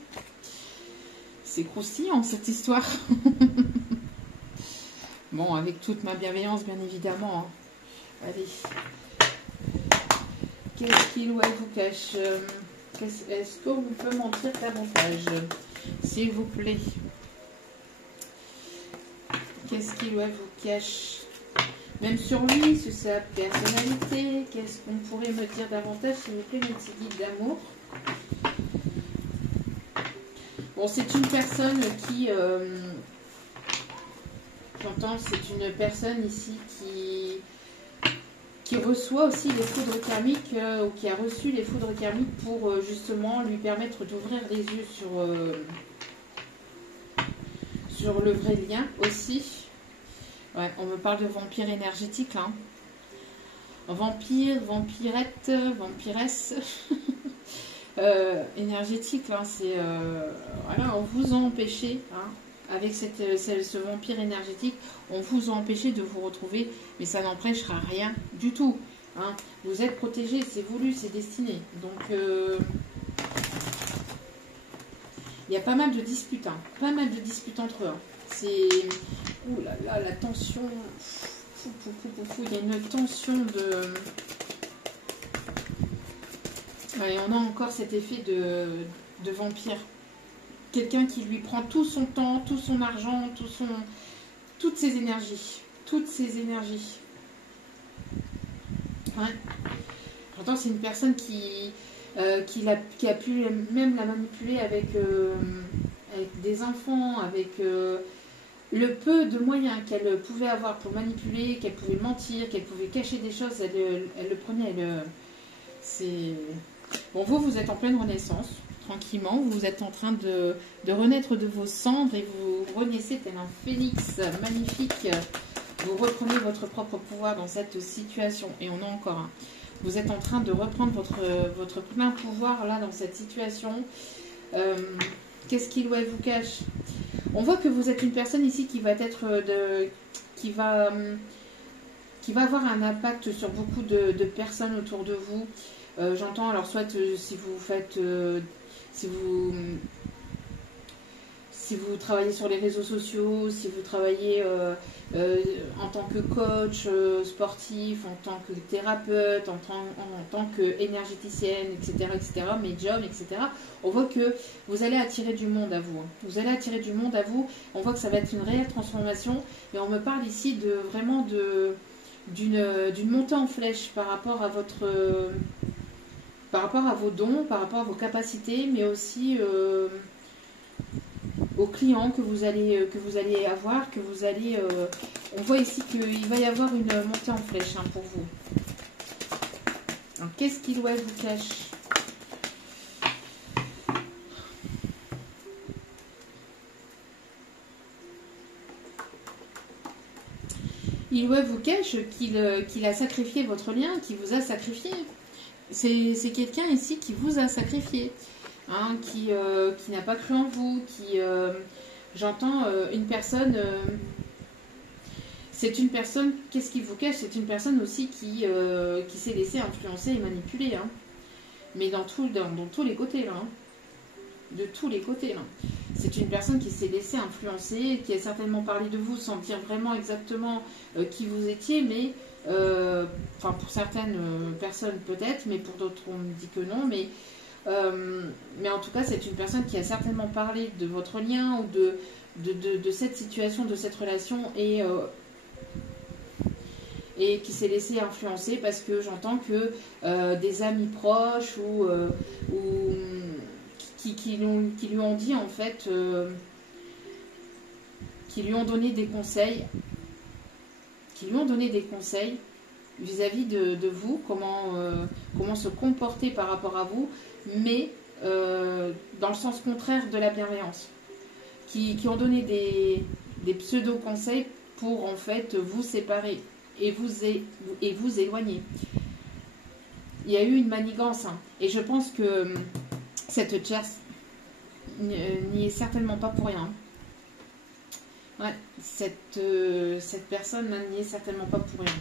C'est croustillant cette histoire. Bon, avec toute ma bienveillance, bien évidemment. Hein. Allez. Qu'est-ce qu'il ou elle vous cache? Est-ce qu'on peut mentir davantage? S'il vous plaît. Qu'est-ce qu'il ou elle vous cache? Même sur lui, sur sa personnalité, qu'est-ce qu'on pourrait me dire davantage, s'il vous plaît, mes petits guides d'amour? Bon, c'est une personne qui... j'entends, c'est une personne ici qui reçoit aussi les foudres karmiques, ou qui a reçu les foudres karmiques pour justement lui permettre d'ouvrir les yeux sur le vrai lien aussi. Ouais, on me parle de vampire énergétique là. Vampire, vampirette, vampiresse. Énergétique là, c'est... voilà, on vous a empêché, hein, avec ce vampire énergétique, on vous a empêché de vous retrouver, mais ça n'empêchera rien du tout. Hein. Vous êtes protégés, c'est voulu, c'est destiné. Donc, il y a pas mal de disputes, hein, entre eux. Hein. C'est... Ouh là là, la tension... Il y a une tension de... Ouais, on a encore cet effet de vampire. Quelqu'un qui lui prend tout son temps, tout son argent, toutes ses énergies. Toutes ses énergies. Ouais. Pourtant, c'est une personne qui a pu même la manipuler avec des enfants, avec le peu de moyens qu'elle pouvait avoir pour manipuler, qu'elle pouvait mentir, qu'elle pouvait cacher des choses, elle le prenait. C'est... Bon, vous êtes en pleine renaissance, tranquillement. Vous êtes en train de renaître de vos cendres et vous renaissez tel un phénix magnifique. Vous reprenez votre propre pouvoir dans cette situation. Et on a encore un. Vous êtes en train de reprendre votre plein pouvoir là dans cette situation. Qu'est-ce qu'il vous cache? On voit que vous êtes une personne ici qui va être qui va avoir un impact sur beaucoup de personnes autour de vous. J'entends alors soit si vous faites si vous travaillez sur les réseaux sociaux, si vous travaillez en tant que coach sportif, en tant que thérapeute, en tant qu'énergéticienne, etc., médium, etc., on voit que vous allez attirer du monde à vous. Vous allez attirer du monde à vous. On voit que ça va être une réelle transformation. Et on me parle ici d'une montée en flèche par rapport à vos dons, par rapport à vos capacités, mais aussi aux clients que vous allez avoir, on voit ici qu'il va y avoir une montée en flèche pour vous. Qu'est-ce qu'il vous cache? Il vous cache qu'il a sacrifié votre lien, qu'il vous a sacrifié. C'est quelqu'un ici qui vous a sacrifié. Qui n'a pas cru en vous, j'entends une personne, c'est une personne, qu'est-ce qu'il vous cache? C'est une personne aussi qui s'est laissée influencer et manipuler, mais dans tous les côtés, là, de tous les côtés, là. C'est une personne qui s'est laissée influencer, qui a certainement parlé de vous sans dire vraiment exactement qui vous étiez, mais, enfin pour certaines personnes peut-être, mais pour d'autres on me dit que non, mais en tout cas, c'est une personne qui a certainement parlé de votre lien ou de cette situation, de cette relation et qui s'est laissé influencer parce que j'entends que des amis proches ou qui lui ont dit en fait, qui lui ont donné des conseils, vis-à-vis de vous, comment se comporter par rapport à vous, mais dans le sens contraire de la bienveillance, qui ont donné des pseudo-conseils pour en fait vous séparer et vous éloigner. Il y a eu une manigance, et je pense que cette tierce n'y est certainement pas pour rien. Ouais, cette personne n'y est certainement pas pour rien.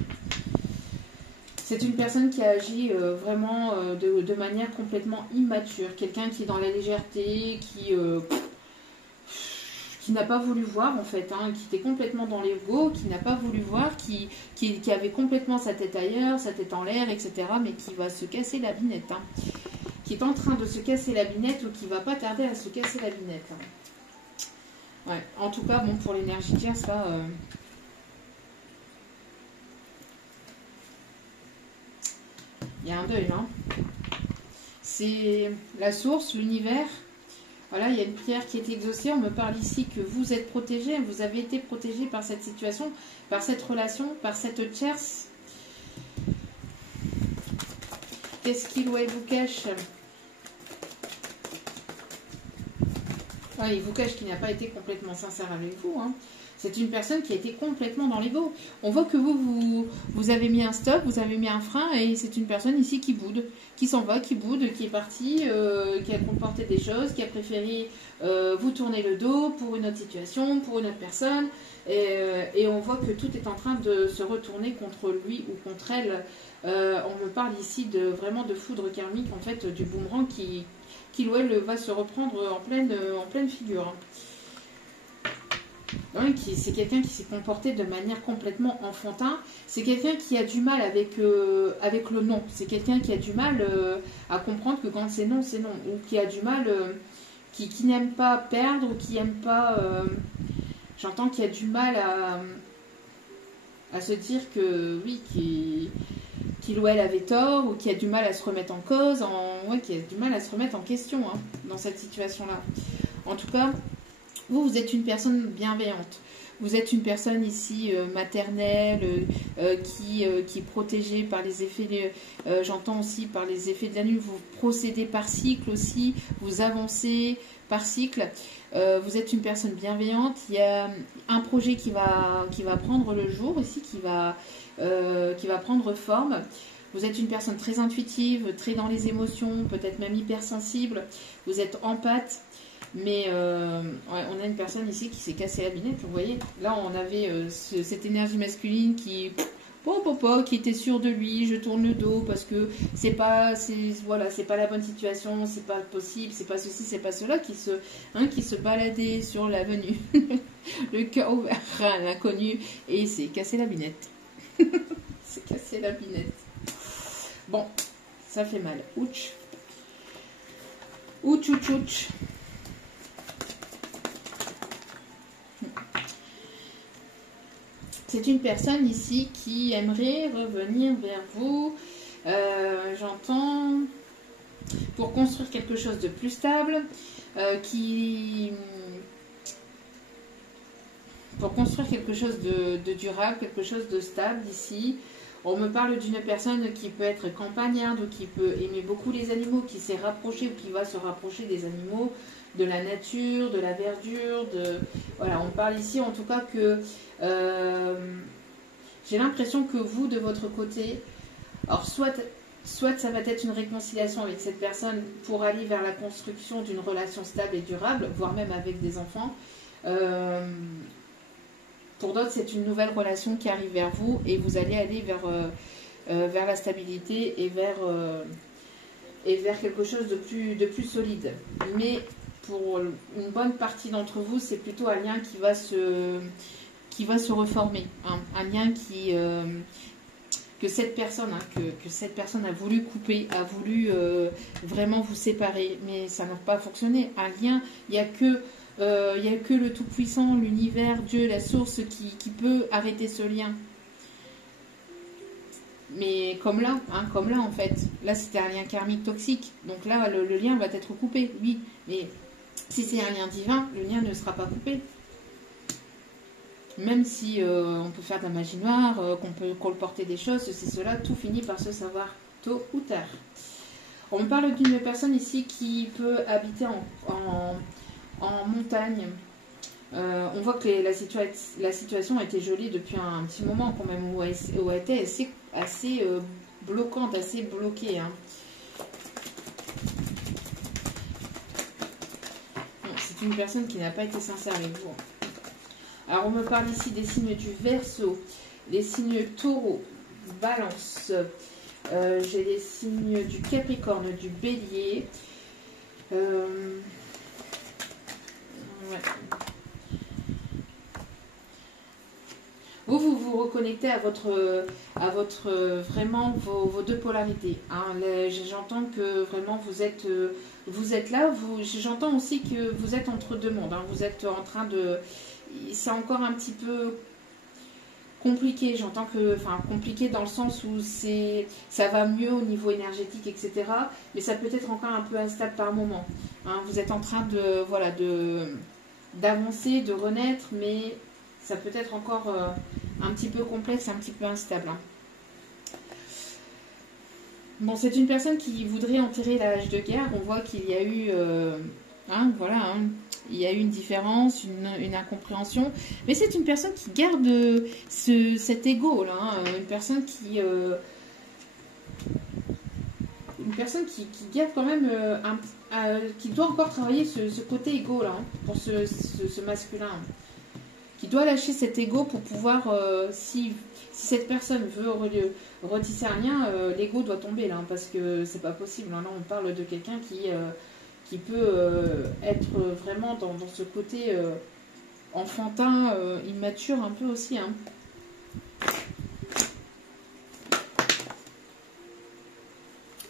C'est une personne qui a agi vraiment de manière complètement immature. Quelqu'un qui est dans la légèreté, qui n'a pas voulu voir en fait, qui était complètement dans l'ego, qui n'a pas voulu voir, qui avait complètement sa tête ailleurs, sa tête en l'air, etc. Mais qui va se casser la binette. Qui est en train de se casser la binette ou qui va pas tarder à se casser la binette. Ouais, en tout cas, bon, pour l'énergie tierce, là... il y a un deuil, hein. C'est la source, l'univers. Voilà, il y a une prière qui est exaucée. On me parle ici que vous êtes protégé. Vous avez été protégé par cette situation, par cette relation, par cette tierce. Qu'est-ce qu'il vous cache? Il vous cache qu'il n'a pas été complètement sincère avec vous. C'est une personne qui a été complètement dans l'ego. On voit que vous avez mis un stop, vous avez mis un frein, et c'est une personne ici qui boude, qui s'en va, qui boude, qui est partie, qui a comporté des choses, qui a préféré vous tourner le dos pour une autre situation, pour une autre personne. Et on voit que tout est en train de se retourner contre lui ou contre elle. On me parle ici vraiment de foudre karmique, en fait, du boomerang qui ou elle va se reprendre en pleine figure. Oui, c'est quelqu'un qui s'est comporté de manière complètement enfantin. C'est quelqu'un qui a du mal avec le non. C'est quelqu'un qui a du mal à comprendre que quand c'est non, c'est non. Ou qui a du mal, qui n'aime pas perdre, ou qui n'aime pas... J'entends qu'il a du mal à se dire que oui, qu'il ou elle avait tort, ou qui a du mal à se remettre en cause, ouais, qui a du mal à se remettre en question hein, dans cette situation-là. En tout cas, vous êtes une personne bienveillante. Vous êtes une personne ici maternelle, qui est protégée par les effets, j'entends aussi par les effets de la nuit. Vous procédez par cycle aussi, vous avancez par cycle. Vous êtes une personne bienveillante. Il y a un projet qui va prendre le jour ici, qui va prendre forme. Vous êtes une personne très intuitive, très dans les émotions, peut-être même hypersensible. Vous êtes empathe. Mais ouais, on a une personne ici qui s'est cassé la binette, vous voyez. Là, on avait cette énergie masculine qui était sûre de lui, je tourne le dos parce que voilà, c'est pas la bonne situation, c'est pas possible, c'est pas ceci, c'est pas cela, qui se baladait sur l'avenue, le cœur ouvert à l'inconnu, et il s'est cassé la binette. C'est cassé la binette. Bon, ça fait mal. Ouch. Ouch, ouch, ouch. C'est une personne ici qui aimerait revenir vers vous, j'entends, pour construire quelque chose de plus stable, pour construire quelque chose de durable, quelque chose de stable ici. On me parle d'une personne qui peut être campagnarde, ou qui peut aimer beaucoup les animaux, qui s'est rapproché ou qui va se rapprocher des animaux, de la nature, de la verdure, voilà, on parle ici en tout cas que j'ai l'impression que vous, de votre côté, alors soit ça va être une réconciliation avec cette personne pour aller vers la construction d'une relation stable et durable, voire même avec des enfants. Pour d'autres, c'est une nouvelle relation qui arrive vers vous et vous allez aller vers la stabilité et vers quelque chose de plus solide. Mais pour une bonne partie d'entre vous, c'est plutôt un lien qui va se reformer. Hein. Un lien que cette personne a voulu couper, a voulu vraiment vous séparer. Mais ça n'a pas fonctionné. Un lien, il n'y a que le Tout-Puissant, l'univers, Dieu, la source qui peut arrêter ce lien. Mais comme là en fait, là c'était un lien karmique toxique. Donc là, le lien va être coupé, oui. Mais si c'est un lien divin, le lien ne sera pas coupé. Même si on peut faire de la magie noire, qu'on peut colporter des choses, ceci, cela, tout finit par se savoir tôt ou tard. On me parle d'une personne ici qui peut habiter en montagne. On voit que la situation a été gelée depuis un petit moment quand même, où elle était assez bloquante, assez bloquée. Hein. C'est une personne qui n'a pas été sincère avec vous. Alors on me parle ici des signes du Verseau, les signes Taureau, Balance, j'ai les signes du Capricorne, du Bélier. Ouais. Vous reconnectez à votre vraiment vos deux polarités. Hein. J'entends que vraiment vous êtes là. J'entends aussi que vous êtes entre deux mondes. Hein. Vous êtes en train de... C'est encore un petit peu compliqué. J'entends que... Enfin, compliqué dans le sens où ça va mieux au niveau énergétique, etc. Mais ça peut être encore un peu instable par moment. Hein. Vous êtes en train de... Voilà, d'avancer, de renaître, mais... Ça peut être encore un petit peu complexe, un petit peu instable. Hein. Bon, c'est une personne qui voudrait enterrer l'âge de guerre. On voit qu'il y a eu, il y a eu une différence, une incompréhension. Mais c'est une personne qui garde cet ego là, hein. Une personne qui garde quand même, qui doit encore travailler ce côté ego là, hein, pour ce masculin. Qui doit lâcher cet ego pour pouvoir, si cette personne veut retisser un lien, l'ego doit tomber là, hein, parce que c'est pas possible. Hein. Là, on parle de quelqu'un qui peut être vraiment dans ce côté enfantin, immature un peu aussi. Hein.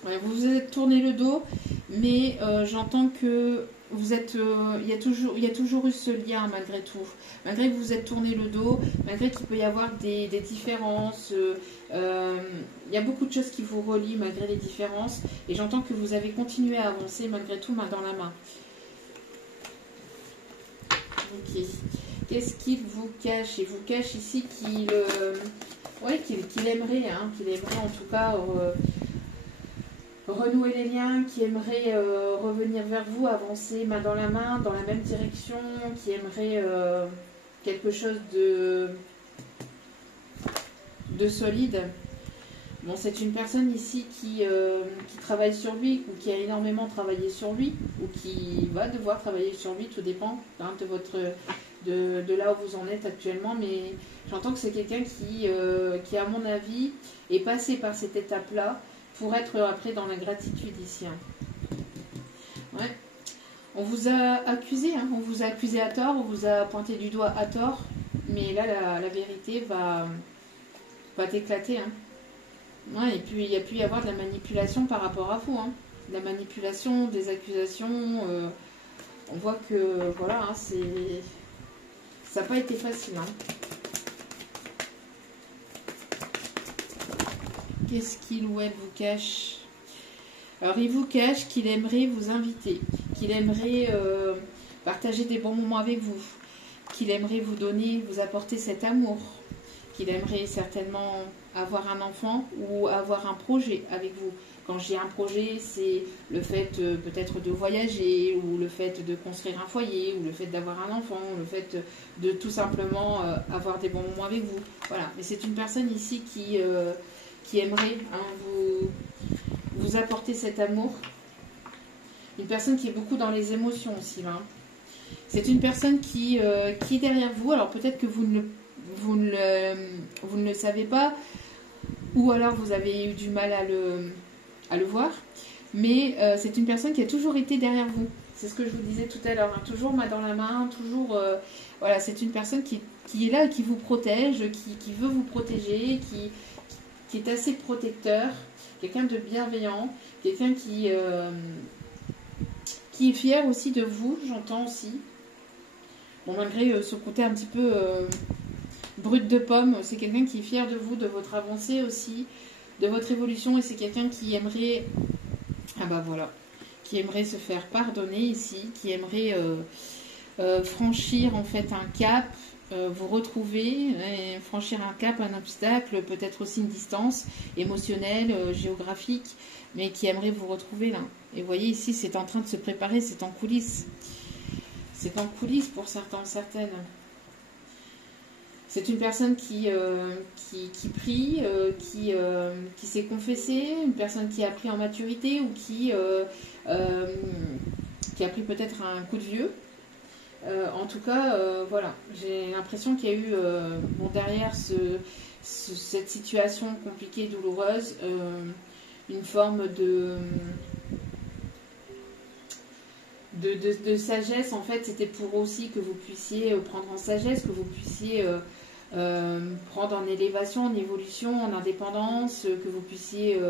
Ouais, vous vous êtes tourné le dos, mais j'entends que vous êtes, il y a toujours eu ce lien malgré tout. Malgré que vous vous êtes tourné le dos, malgré qu'il peut y avoir des différences, il y a beaucoup de choses qui vous relient malgré les différences. Et j'entends que vous avez continué à avancer malgré tout, main dans la main. Ok. Qu'est-ce qu'il vous cache? Il vous cache ici qu'il aimerait, hein, qu'il aimerait en tout cas renouer les liens, qui aimerait revenir vers vous, avancer main dans la même direction, qui aimerait quelque chose de solide. Bon, c'est une personne ici qui travaille sur lui, ou qui a énormément travaillé sur lui, ou qui va devoir travailler sur lui, tout dépend hein, de là où vous en êtes actuellement, mais j'entends que c'est quelqu'un qui, à mon avis, est passé par cette étape-là, pour être après dans la gratitude ici. Hein. Ouais. On vous a accusé, hein, on vous a accusé à tort, on vous a pointé du doigt à tort, mais là la vérité va t'éclater. Hein. Ouais, et puis il y a pu y avoir de la manipulation par rapport à vous. Hein. De la manipulation, des accusations. On voit que voilà, hein, ça n'a pas été facile. Hein. Qu'est-ce qu'il ou elle vous cache? Alors, il vous cache qu'il aimerait vous inviter, qu'il aimerait partager des bons moments avec vous, qu'il aimerait vous donner, vous apporter cet amour, qu'il aimerait certainement avoir un enfant ou avoir un projet avec vous. Quand j'ai un projet, c'est le fait peut-être de voyager, ou le fait de construire un foyer, ou le fait d'avoir un enfant, ou le fait de tout simplement avoir des bons moments avec vous. Voilà, mais c'est une personne ici qui aimerait hein, vous apporter cet amour. Une personne qui est beaucoup dans les émotions aussi. Hein. C'est une personne qui est derrière vous. Alors peut-être que vous ne le savez pas, ou alors vous avez eu du mal à le voir. Mais c'est une personne qui a toujours été derrière vous. C'est ce que je vous disais tout à l'heure. Hein. Toujours main dans la main, toujours... voilà, c'est une personne qui est là et qui vous protège, qui veut vous protéger, qui est assez protecteur, quelqu'un de bienveillant, quelqu'un qui est fier aussi de vous, j'entends aussi. Bon, malgré ce côté un petit peu brut de pomme, c'est quelqu'un qui est fier de vous, de votre avancée aussi, de votre évolution, et c'est quelqu'un qui aimerait, qui aimerait se faire pardonner ici, qui aimerait franchir en fait un cap, vous retrouver, franchir un cap, un obstacle, peut-être aussi une distance émotionnelle, géographique, mais qui aimerait vous retrouver là. Et vous voyez ici, c'est en train de se préparer, c'est en coulisses. C'est en coulisses pour certains, certaines. C'est une personne qui prie, qui s'est confessée, une personne qui a pris en maturité, ou qui a pris peut-être un coup de vieux. En tout cas, voilà, j'ai l'impression qu'il y a eu derrière cette situation compliquée, douloureuse, une forme de sagesse. En fait, c'était pour aussi que vous puissiez prendre en sagesse, que vous puissiez prendre en élévation, en évolution, en indépendance, que vous puissiez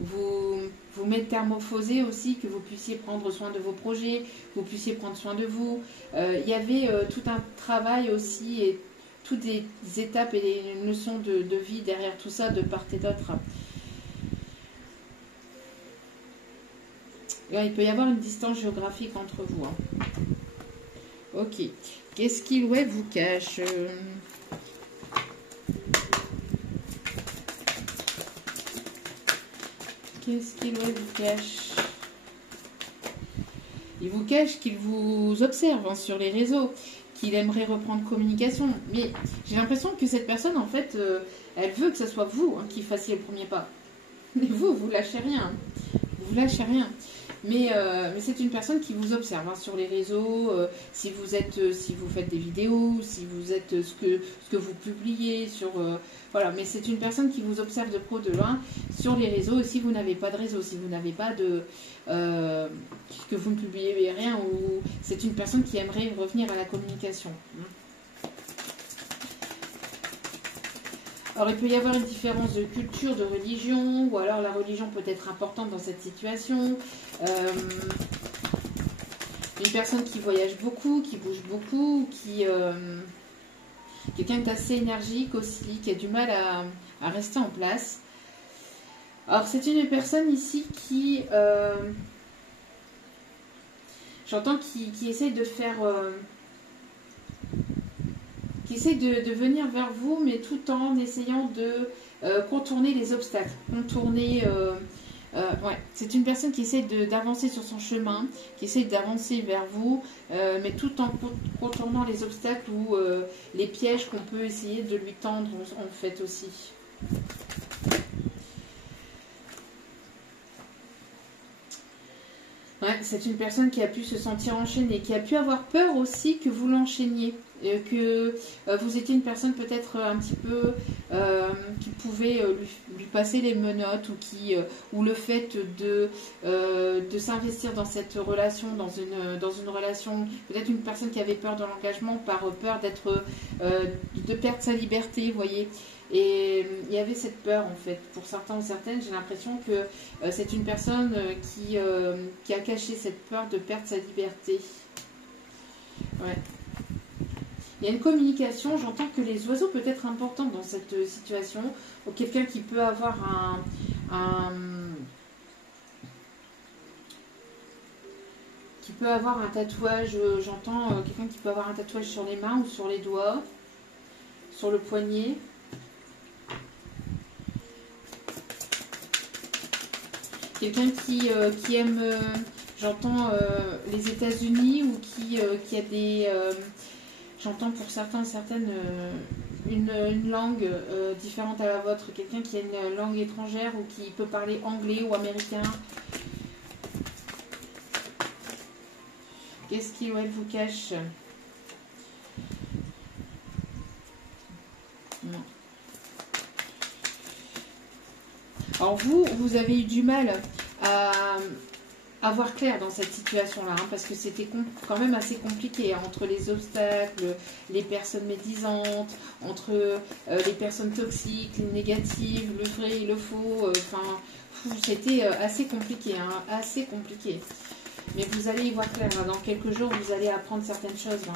vous métamorphoser aussi, que vous puissiez prendre soin de vos projets, que vous puissiez prendre soin de vous. Il y avait tout un travail aussi, et toutes des étapes et des leçons de vie derrière tout ça, de part et d'autre. Il peut y avoir une distance géographique entre vous. Hein. Ok. Qu'est-ce qu'il ou elle vous cache? Qu'est-ce qu'il ou elle vous cache? Il vous cache qu'il vous observe hein, sur les réseaux, qu'il aimerait reprendre communication. Mais j'ai l'impression que cette personne, en fait, elle veut que ce soit vous hein, qui fassiez le premier pas. Mais vous lâchez rien. Vous lâchez rien. Mais c'est une personne qui vous observe hein, sur les réseaux, si vous faites des vidéos, si vous êtes ce que vous publiez sur voilà. Mais c'est une personne qui vous observe de pro de loin sur les réseaux. Et si vous n'avez pas de réseau, si vous n'avez pas de que vous ne publiez rien, ou c'est une personne qui aimerait revenir à la communication. Hein. Alors, il peut y avoir une différence de culture, de religion, ou alors la religion peut être importante dans cette situation. Une personne qui voyage beaucoup, qui bouge beaucoup, quelqu'un d'assez énergique aussi, qui a du mal à rester en place. Alors, c'est une personne ici qui... j'entends qui essaye de faire... qui essaye de venir vers vous, mais tout en essayant de contourner les obstacles. Ouais. C'est une personne qui essaye d'avancer sur son chemin, qui essaye d'avancer vers vous, mais tout en contournant les obstacles ou les pièges qu'on peut essayer de lui tendre en fait aussi. Ouais, c'est une personne qui a pu se sentir enchaînée, qui a pu avoir peur aussi que vous l'enchaîniez, que vous étiez une personne peut-être un petit peu qui pouvait lui passer les menottes ou le fait de s'investir dans cette relation, dans une relation, peut-être une personne qui avait peur de l'engagement par peur de perdre sa liberté, vous voyez. Et il y avait cette peur en fait. Pour certains ou certaines, j'ai l'impression que c'est une personne qui a caché cette peur de perdre sa liberté. Ouais. Il y a une communication, j'entends que les oiseaux peuvent être importants dans cette situation. Ou quelqu'un qui peut avoir un tatouage, j'entends quelqu'un qui peut avoir un tatouage sur les mains ou sur les doigts, sur le poignet. Quelqu'un qui aime, j'entends, les États-Unis ou qui a des... j'entends pour certains, certaines, une langue différente à la vôtre. Quelqu'un qui a une langue étrangère ou qui peut parler anglais ou américain. Qu'est-ce qu'il vous cache? Non. Alors vous avez eu du mal à voir clair dans cette situation-là, hein, parce que c'était quand même assez compliqué, hein, entre les obstacles, les personnes médisantes, entre les personnes toxiques, les négatives, le vrai et le faux, c'était assez compliqué, hein, assez compliqué. Mais vous allez y voir clair, hein, dans quelques jours, vous allez apprendre certaines choses. Hein.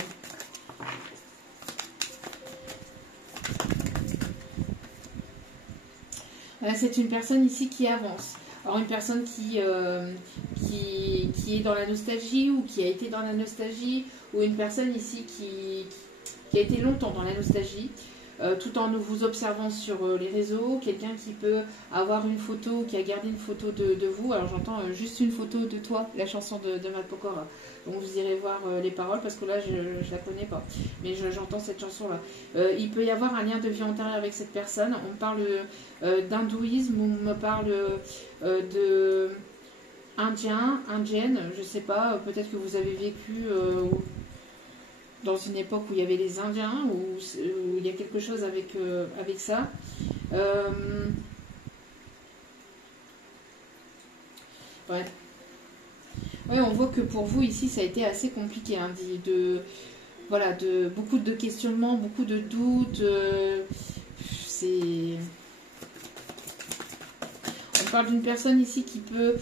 C'est une personne ici qui avance. Alors une personne qui est dans la nostalgie ou qui a été dans la nostalgie, ou une personne ici qui a été longtemps dans la nostalgie, tout en vous observant sur les réseaux, quelqu'un qui peut avoir une photo, qui a gardé une photo de vous. Alors j'entends juste une photo de toi, la chanson de Matt Pokora. Donc vous irez voir les paroles parce que là je ne la connais pas. Mais j'entends cette chanson-là. Il peut y avoir un lien de vie antérieure avec cette personne. On parle d'hindouisme, on me parle de indienne, je sais pas. Peut-être que vous avez vécu... dans une époque où il y avait les Indiens, où il y a quelque chose avec ça. Ouais. Ouais, on voit que pour vous ici, ça a été assez compliqué, hein, voilà, beaucoup de questionnements, beaucoup de doutes. On parle d'une personne ici qui peut...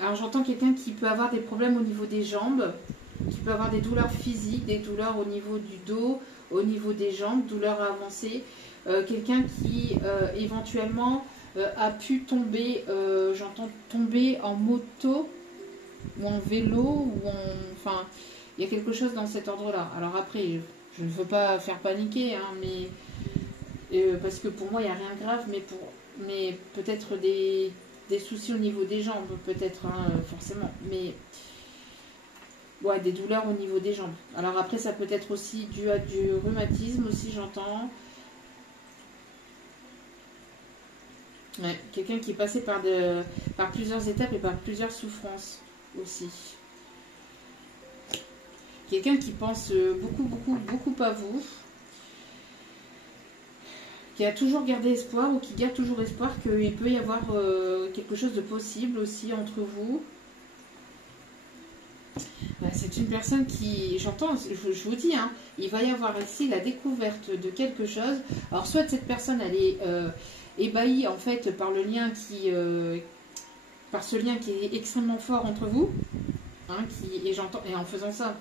Alors j'entends quelqu'un qui peut avoir des problèmes au niveau des jambes, qui peut avoir des douleurs physiques, des douleurs au niveau du dos, au niveau des jambes, douleurs avancées. Quelqu'un qui éventuellement a pu tomber, j'entends tomber en moto ou en vélo, enfin, il y a quelque chose dans cet ordre-là. Alors après, je ne veux pas faire paniquer, hein, mais parce que pour moi, il n'y a rien de grave, mais peut-être des soucis au niveau des jambes, peut-être, hein, forcément, mais ouais, des douleurs au niveau des jambes. Alors après, ça peut être aussi dû à du rhumatisme aussi, j'entends. Ouais, quelqu'un qui est passé par plusieurs étapes et par plusieurs souffrances aussi. Quelqu'un qui pense beaucoup à vous. Qui a toujours gardé espoir ou qui garde toujours espoir qu'il peut y avoir quelque chose de possible aussi entre vous. C'est c'est une personne qui, j'entends, je vous dis, hein, il va y avoir ici la découverte de quelque chose. Alors, soit cette personne, elle est ébahie, en fait, par le lien par ce lien qui est extrêmement fort entre vous. Hein, et j'entends, et en faisant ça,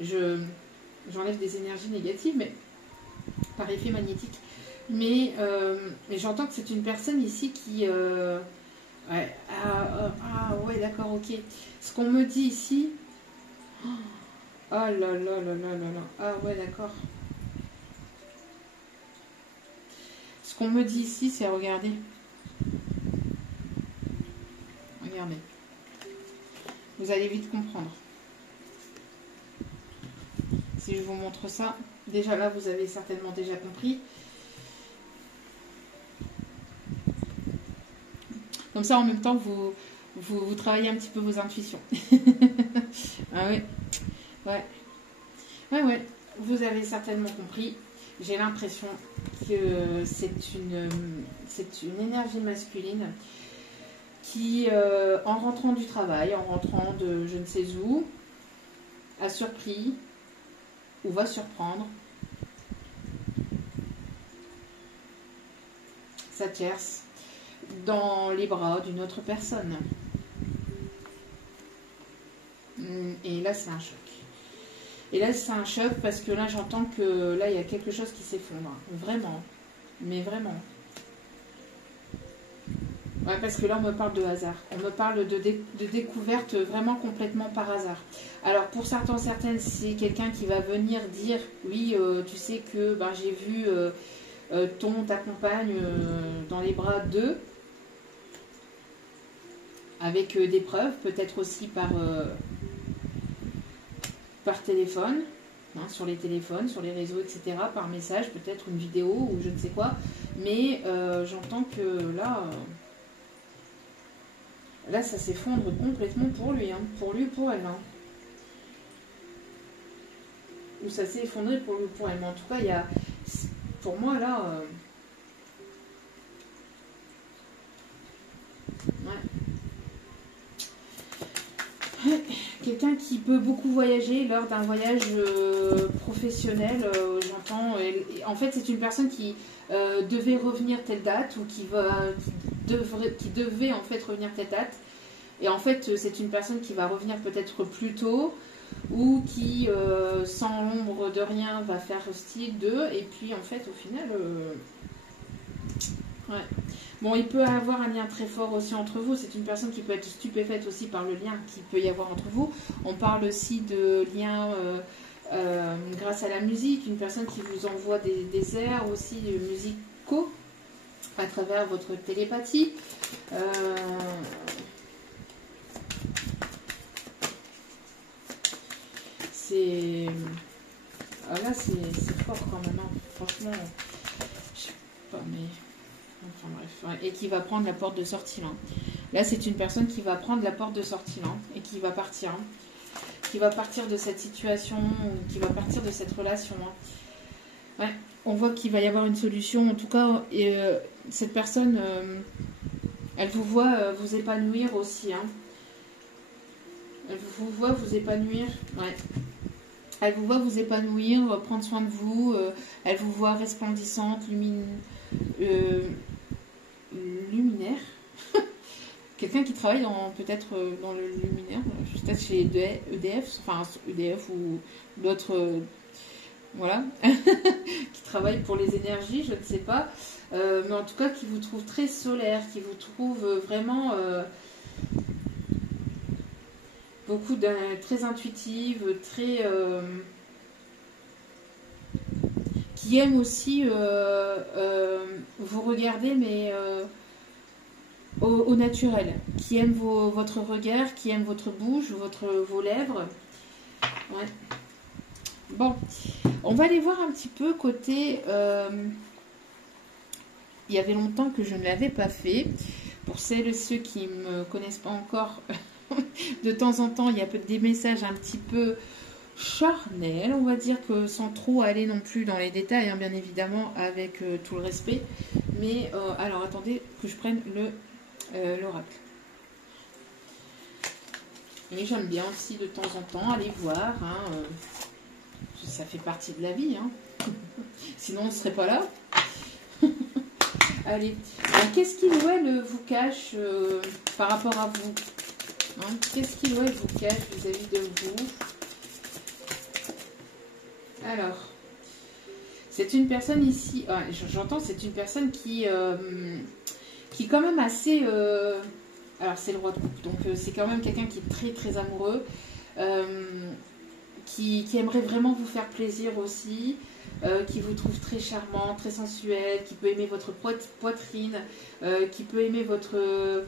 j'enlève des énergies négatives, mais par effet magnétique. Mais j'entends que c'est une personne ici qui... ouais, ouais, d'accord, ok. Ce qu'on me dit ici... Oh là là là là là là. Ah ouais, d'accord. Ce qu'on me dit ici, c'est regardez. Regardez. Vous allez vite comprendre. Si je vous montre ça, déjà là, vous avez certainement déjà compris. Comme ça, en même temps, vous travaillez un petit peu vos intuitions. Ah oui. Ouais. Ouais. Vous avez certainement compris. J'ai l'impression que c'est une énergie masculine qui, en rentrant du travail, en rentrant de je ne sais où, a surpris ou va surprendre sa tierce dans les bras d'une autre personne. Et là, c'est un choc. Et là, c'est un choc parce que là, j'entends que là, il y a quelque chose qui s'effondre. Vraiment. Mais vraiment. Ouais, parce que là, on me parle de hasard. On me parle de découverte vraiment complètement par hasard. Alors, pour certaines, c'est quelqu'un qui va venir dire, oui, tu sais que ben, j'ai vu ta compagne dans les bras d'eux, avec des preuves, peut-être aussi par téléphone, hein, sur les téléphones, sur les réseaux, etc., par message, peut-être une vidéo ou je ne sais quoi. Mais j'entends que là, ça s'effondre complètement pour lui, hein, pour lui ou pour elle. Hein. Ou ça s'est effondré pour lui ou pour elle. Mais en tout cas, il y a, pour moi, là... ouais. Quelqu'un qui peut beaucoup voyager lors d'un voyage professionnel, j'entends. En fait, c'est une personne qui devait revenir telle date ou qui devait en fait revenir telle date. Et en fait, c'est une personne qui va revenir peut-être plus tôt ou qui, sans l'ombre de rien, va faire style d'eux. Et puis, en fait, au final, ouais. Bon, il peut y avoir un lien très fort aussi entre vous. C'est une personne qui peut être stupéfaite aussi par le lien qu'il peut y avoir entre vous. On parle aussi de liens grâce à la musique. Une personne qui vous envoie des airs aussi musicaux à travers votre télépathie. Là, c'est fort quand même. Hein. Franchement, je sais pas, mais... Enfin bref, ouais. Et qui va prendre la porte de sortie là. Là, c'est une personne qui va prendre la porte de sortie là et qui va partir. Hein. Qui va partir de cette situation, qui va partir de cette relation. Hein. Ouais, on voit qu'il va y avoir une solution. En tout cas, cette personne, elle vous voit vous épanouir aussi. Hein. Elle vous voit vous épanouir. Ouais. Elle vous voit vous épanouir, prendre soin de vous. Elle vous voit resplendissante, luminaire. Quelqu'un qui travaille peut-être dans le luminaire, peut-être chez EDF, enfin EDF ou d'autres, voilà, qui travaille pour les énergies, je ne sais pas, mais en tout cas qui vous trouve très solaire, qui vous trouve vraiment très intuitive, très qui aime aussi vous regarder, mais au naturel, qui aime votre regard, qui aime votre bouche, vos lèvres. Ouais. Bon, on va aller voir un petit peu côté... il y avait longtemps que je ne l'avais pas fait. Pour celles et ceux qui ne me connaissent pas encore, de temps en temps, il y a des messages un petit peu charnels, on va dire, que sans trop aller non plus dans les détails, hein, bien évidemment, avec tout le respect. Mais, alors, attendez que je prenne l'oracle. Et j'aime bien aussi de temps en temps aller voir. Hein, ça fait partie de la vie. Hein. Sinon, on ne serait pas là. Allez. Qu'est-ce qu'il ou elle vous cache par rapport à vous, hein? Qu'est-ce qu'il ou elle vous cache vis-à-vis de vous? Alors, c'est une personne ici. J'entends, c'est une personne qui est quand même assez... alors, c'est le roi de coupe. Donc, c'est quand même quelqu'un qui est très, très amoureux. Qui aimerait vraiment vous faire plaisir aussi, qui vous trouve très charmant, très sensuel, qui peut aimer votre poitrine, qui peut aimer votre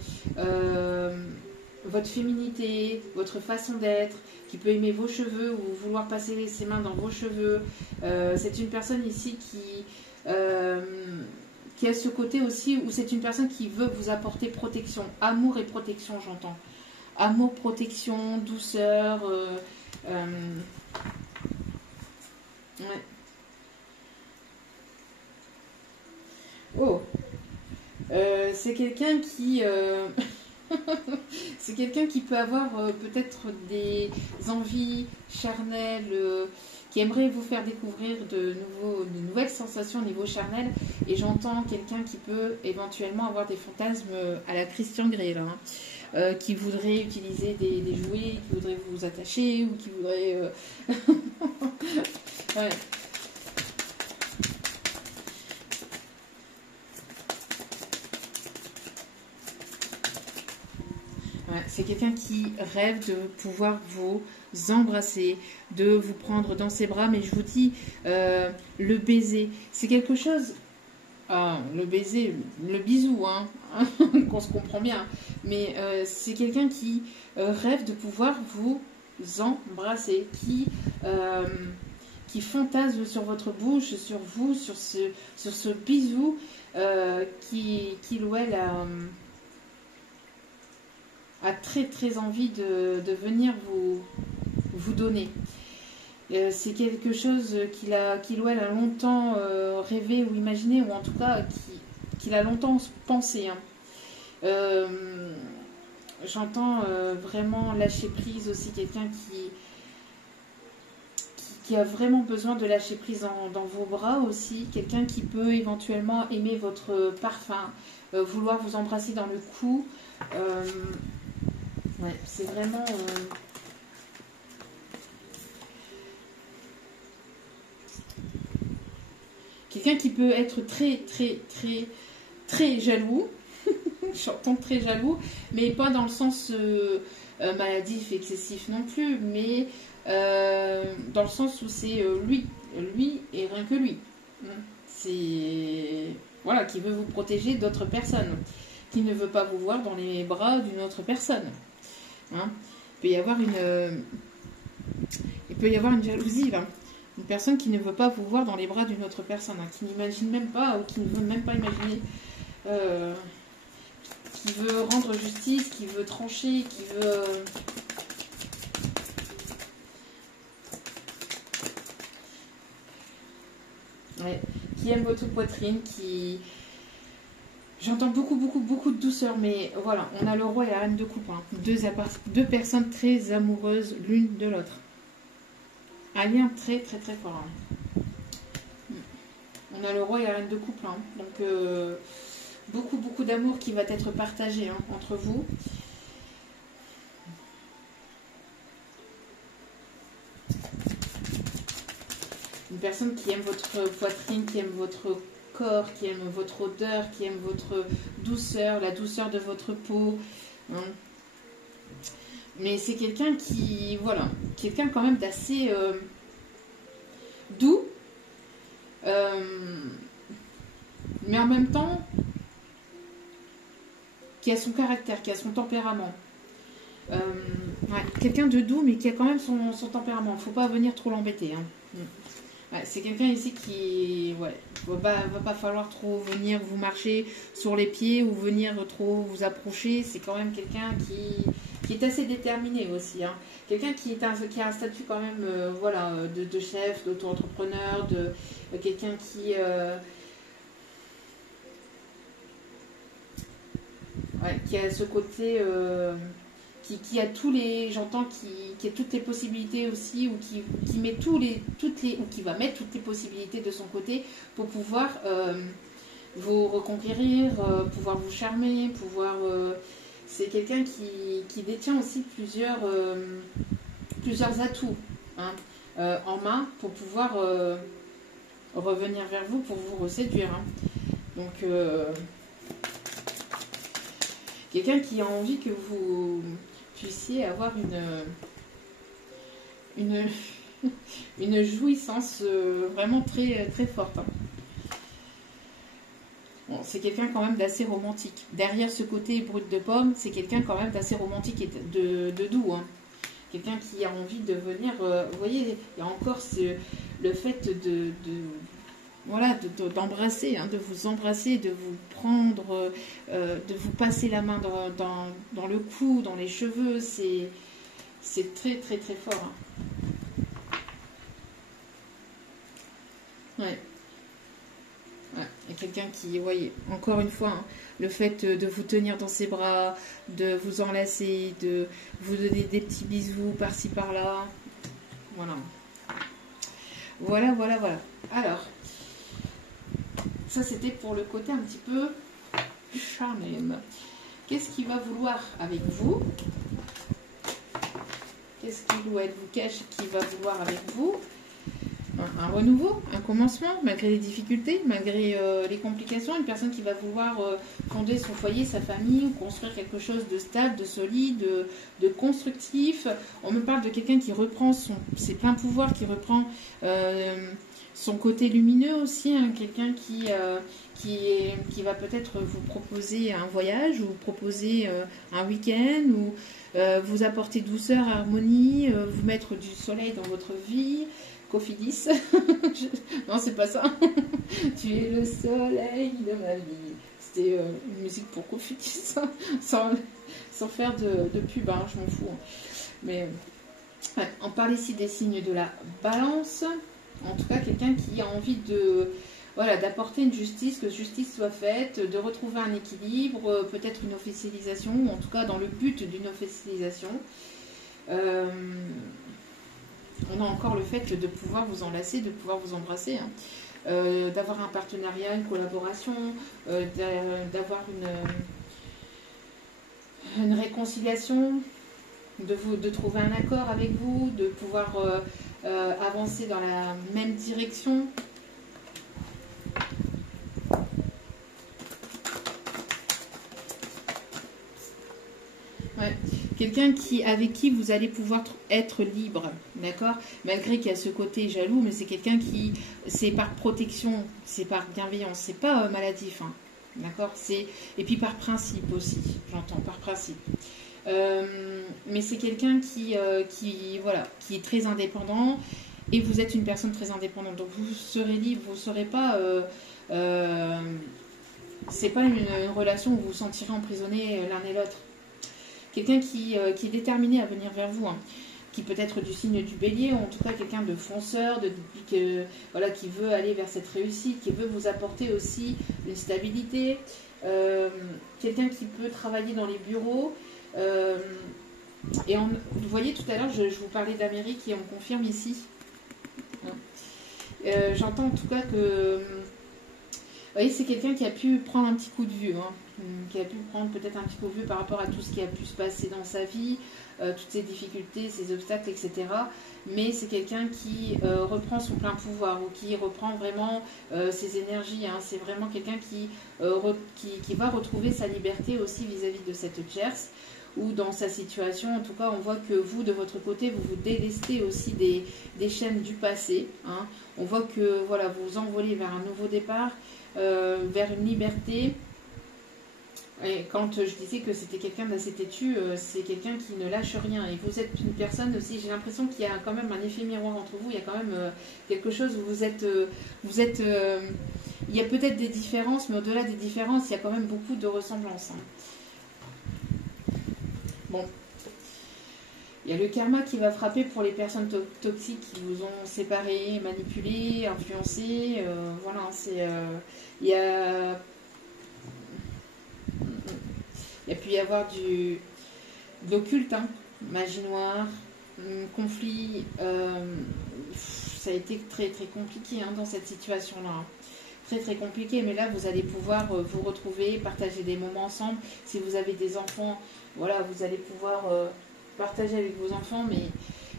féminité, votre façon d'être, qui peut aimer vos cheveux ou vouloir passer ses mains dans vos cheveux. C'est une personne ici qui a ce côté aussi où c'est une personne qui veut vous apporter protection, amour et protection, j'entends. Amour, protection, douceur. Ouais. Oh, c'est quelqu'un qui c'est quelqu'un qui peut avoir peut-être des envies charnelles, qui aimerait vous faire découvrir de nouvelles sensations au niveau charnel. Et j'entends quelqu'un qui peut éventuellement avoir des fantasmes à la Christian Grey, là, hein, qui voudrait utiliser des jouets, qui voudrait vous attacher, ou qui voudrait... ouais. C'est quelqu'un qui rêve de pouvoir vous embrasser, de vous prendre dans ses bras, mais je vous dis, le baiser, c'est quelque chose... Ah, le baiser, le bisou, hein, qu'on se comprend bien, mais c'est quelqu'un qui rêve de pouvoir vous embrasser, qui fantasme sur votre bouche, sur vous, sur ce bisou qui ou elle a très très envie de venir vous donner. C'est quelque chose qu'il ou elle a longtemps rêvé ou imaginé, ou en tout cas qu'il a longtemps pensé. Hein. J'entends vraiment lâcher prise aussi, quelqu'un qui a vraiment besoin de lâcher prise dans vos bras aussi, quelqu'un qui peut éventuellement aimer votre parfum, vouloir vous embrasser dans le cou. Ouais, c'est vraiment... quelqu'un qui peut être très, très, très, très jaloux. J'entends très jaloux, mais pas dans le sens maladif, excessif non plus, mais dans le sens où c'est lui et rien que lui. C'est... Voilà, qui veut vous protéger d'autres personnes, qui ne veut pas vous voir dans les bras d'une autre personne. Hein. Il peut y avoir une jalousie, là. Une personne qui ne veut pas vous voir dans les bras d'une autre personne, hein, qui n'imagine même pas, ou qui ne veut même pas imaginer, qui veut rendre justice, qui veut trancher, qui veut... ouais, qui aime votre poitrine, qui... J'entends beaucoup, beaucoup, beaucoup de douceur, mais voilà, on a le roi et la reine de coupe. Hein. Deux personnes très amoureuses l'une de l'autre. Un lien très, très, très fort. Hein. On a le roi et la reine de couple. Hein. Donc, beaucoup, beaucoup d'amour qui va être partagé hein, entre vous. Une personne qui aime votre poitrine, qui aime votre corps, qui aime votre odeur, qui aime votre douceur, la douceur de votre peau. Hein. Mais c'est quelqu'un qui, voilà, quelqu'un quand même d'assez doux, mais en même temps, qui a son caractère, qui a son tempérament. Ouais, quelqu'un de doux, mais qui a quand même son tempérament. Il ne faut pas venir trop l'embêter. Hein. Ouais, c'est quelqu'un ici qui, ouais, va pas falloir trop venir vous marcher sur les pieds ou venir trop vous approcher. C'est quand même quelqu'un qui est assez déterminé aussi. Hein. Quelqu'un qui a un statut quand même, voilà, de chef, d'auto-entrepreneur, de quelqu'un qui a ce côté qui a tous les, j'entends, qui a toutes les possibilités aussi, ou qui met ou qui va mettre toutes les possibilités de son côté pour pouvoir vous reconquérir, pouvoir vous charmer, pouvoir. C'est quelqu'un qui détient aussi plusieurs atouts, hein, en main pour pouvoir revenir vers vous pour vous reséduire. Hein. Donc, quelqu'un qui a envie que vous puissiez avoir une jouissance vraiment très, très forte. Hein. Bon, c'est quelqu'un quand même d'assez romantique. Derrière ce côté brut de pomme, c'est quelqu'un quand même d'assez romantique et de doux. Hein. Quelqu'un qui a envie de venir... vous voyez, il y a encore le fait d'embrasser, hein, de vous embrasser, de vous prendre, de vous passer la main dans le cou, dans les cheveux. C'est très, très, très fort. Hein. Ouais. Il y a quelqu'un qui, voyez, encore une fois, hein, le fait de vous tenir dans ses bras, de vous enlacer, de vous donner des petits bisous par-ci par-là. Voilà. Voilà. Alors, ça c'était pour le côté un petit peu charmé. Qu'est-ce qu'il va vouloir avec vous? Qu'est-ce qu'il ou elle vous cache qu'il va vouloir avec vous? Un renouveau, un commencement, malgré les difficultés, malgré les complications, une personne qui va vouloir fonder son foyer, sa famille, ou construire quelque chose de stable, de solide, de constructif. On me parle de quelqu'un qui reprend ses pleins pouvoirs, qui reprend son côté lumineux aussi, hein, quelqu'un qui va peut-être vous proposer un voyage, ou vous proposer un week-end, ou vous apporter douceur, harmonie, vous mettre du soleil dans votre vie. Cofidis. Non, c'est pas ça. Tu es le soleil de ma vie. C'était une musique pour Cofidis, sans faire de pub, hein, je m'en fous. Hein. Mais ouais, on parle ici des signes de la balance. En tout cas, quelqu'un qui a envie d'apporter une justice, que justice soit faite, de retrouver un équilibre, peut-être une officialisation, ou en tout cas dans le but d'une officialisation. On a encore le fait de pouvoir vous enlacer, de pouvoir vous embrasser, hein. D'avoir un partenariat, une collaboration, d'avoir une réconciliation, de trouver un accord avec vous, de pouvoir avancer dans la même direction. Ouais. Quelqu'un avec qui vous allez pouvoir être libre, d'accord? Malgré qu'il y a ce côté jaloux, mais c'est quelqu'un qui, c'est par protection, c'est par bienveillance, c'est pas maladif, hein, d'accord? Et puis par principe aussi, j'entends, par principe. Mais c'est quelqu'un qui est très indépendant, et vous êtes une personne très indépendante, donc vous serez libre, vous ne serez pas... c'est pas une relation où vous vous sentirez emprisonné l'un et l'autre. Quelqu'un qui est déterminé à venir vers vous, hein, qui peut être du signe du bélier, ou en tout cas quelqu'un de fonceur, qui veut aller vers cette réussite, qui veut vous apporter aussi une stabilité. Quelqu'un qui peut travailler dans les bureaux. Vous voyez, tout à l'heure, je vous parlais d'Amérique et on me confirme ici. J'entends en tout cas que... Vous voyez, c'est quelqu'un qui a pu prendre un petit coup de vue, hein, qui a pu prendre peut-être un petit coup de vue par rapport à tout ce qui a pu se passer dans sa vie, toutes ses difficultés, ses obstacles, etc. Mais c'est quelqu'un qui reprend son plein pouvoir, ou qui reprend vraiment ses énergies. Hein. C'est vraiment quelqu'un qui va retrouver sa liberté aussi vis-à-vis de cette tierce, ou dans sa situation. En tout cas, on voit que vous, de votre côté, vous vous délestez aussi des chaînes du passé. Hein. On voit que voilà, vous vous envolez vers un nouveau départ, vers une liberté. Et quand je disais que c'était quelqu'un d'assez têtu, c'est quelqu'un qui ne lâche rien. Et vous êtes une personne aussi, j'ai l'impression qu'il y a quand même un effet miroir entre vous. Il y a quand même quelque chose où vous êtes il y a peut-être des différences, mais au-delà des différences, il y a quand même beaucoup de ressemblances. Hein. Bon. Il y a le karma qui va frapper pour les personnes toxiques qui vous ont séparés, manipulés, influencés. Voilà, il y a pu y avoir de l'occulte, hein. Magie noire, conflit. Ça a été très très compliqué hein, dans cette situation-là. Hein. Très très compliqué, mais là vous allez pouvoir vous retrouver, partager des moments ensemble. Si vous avez des enfants, voilà, vous allez pouvoir partager avec vos enfants. Mais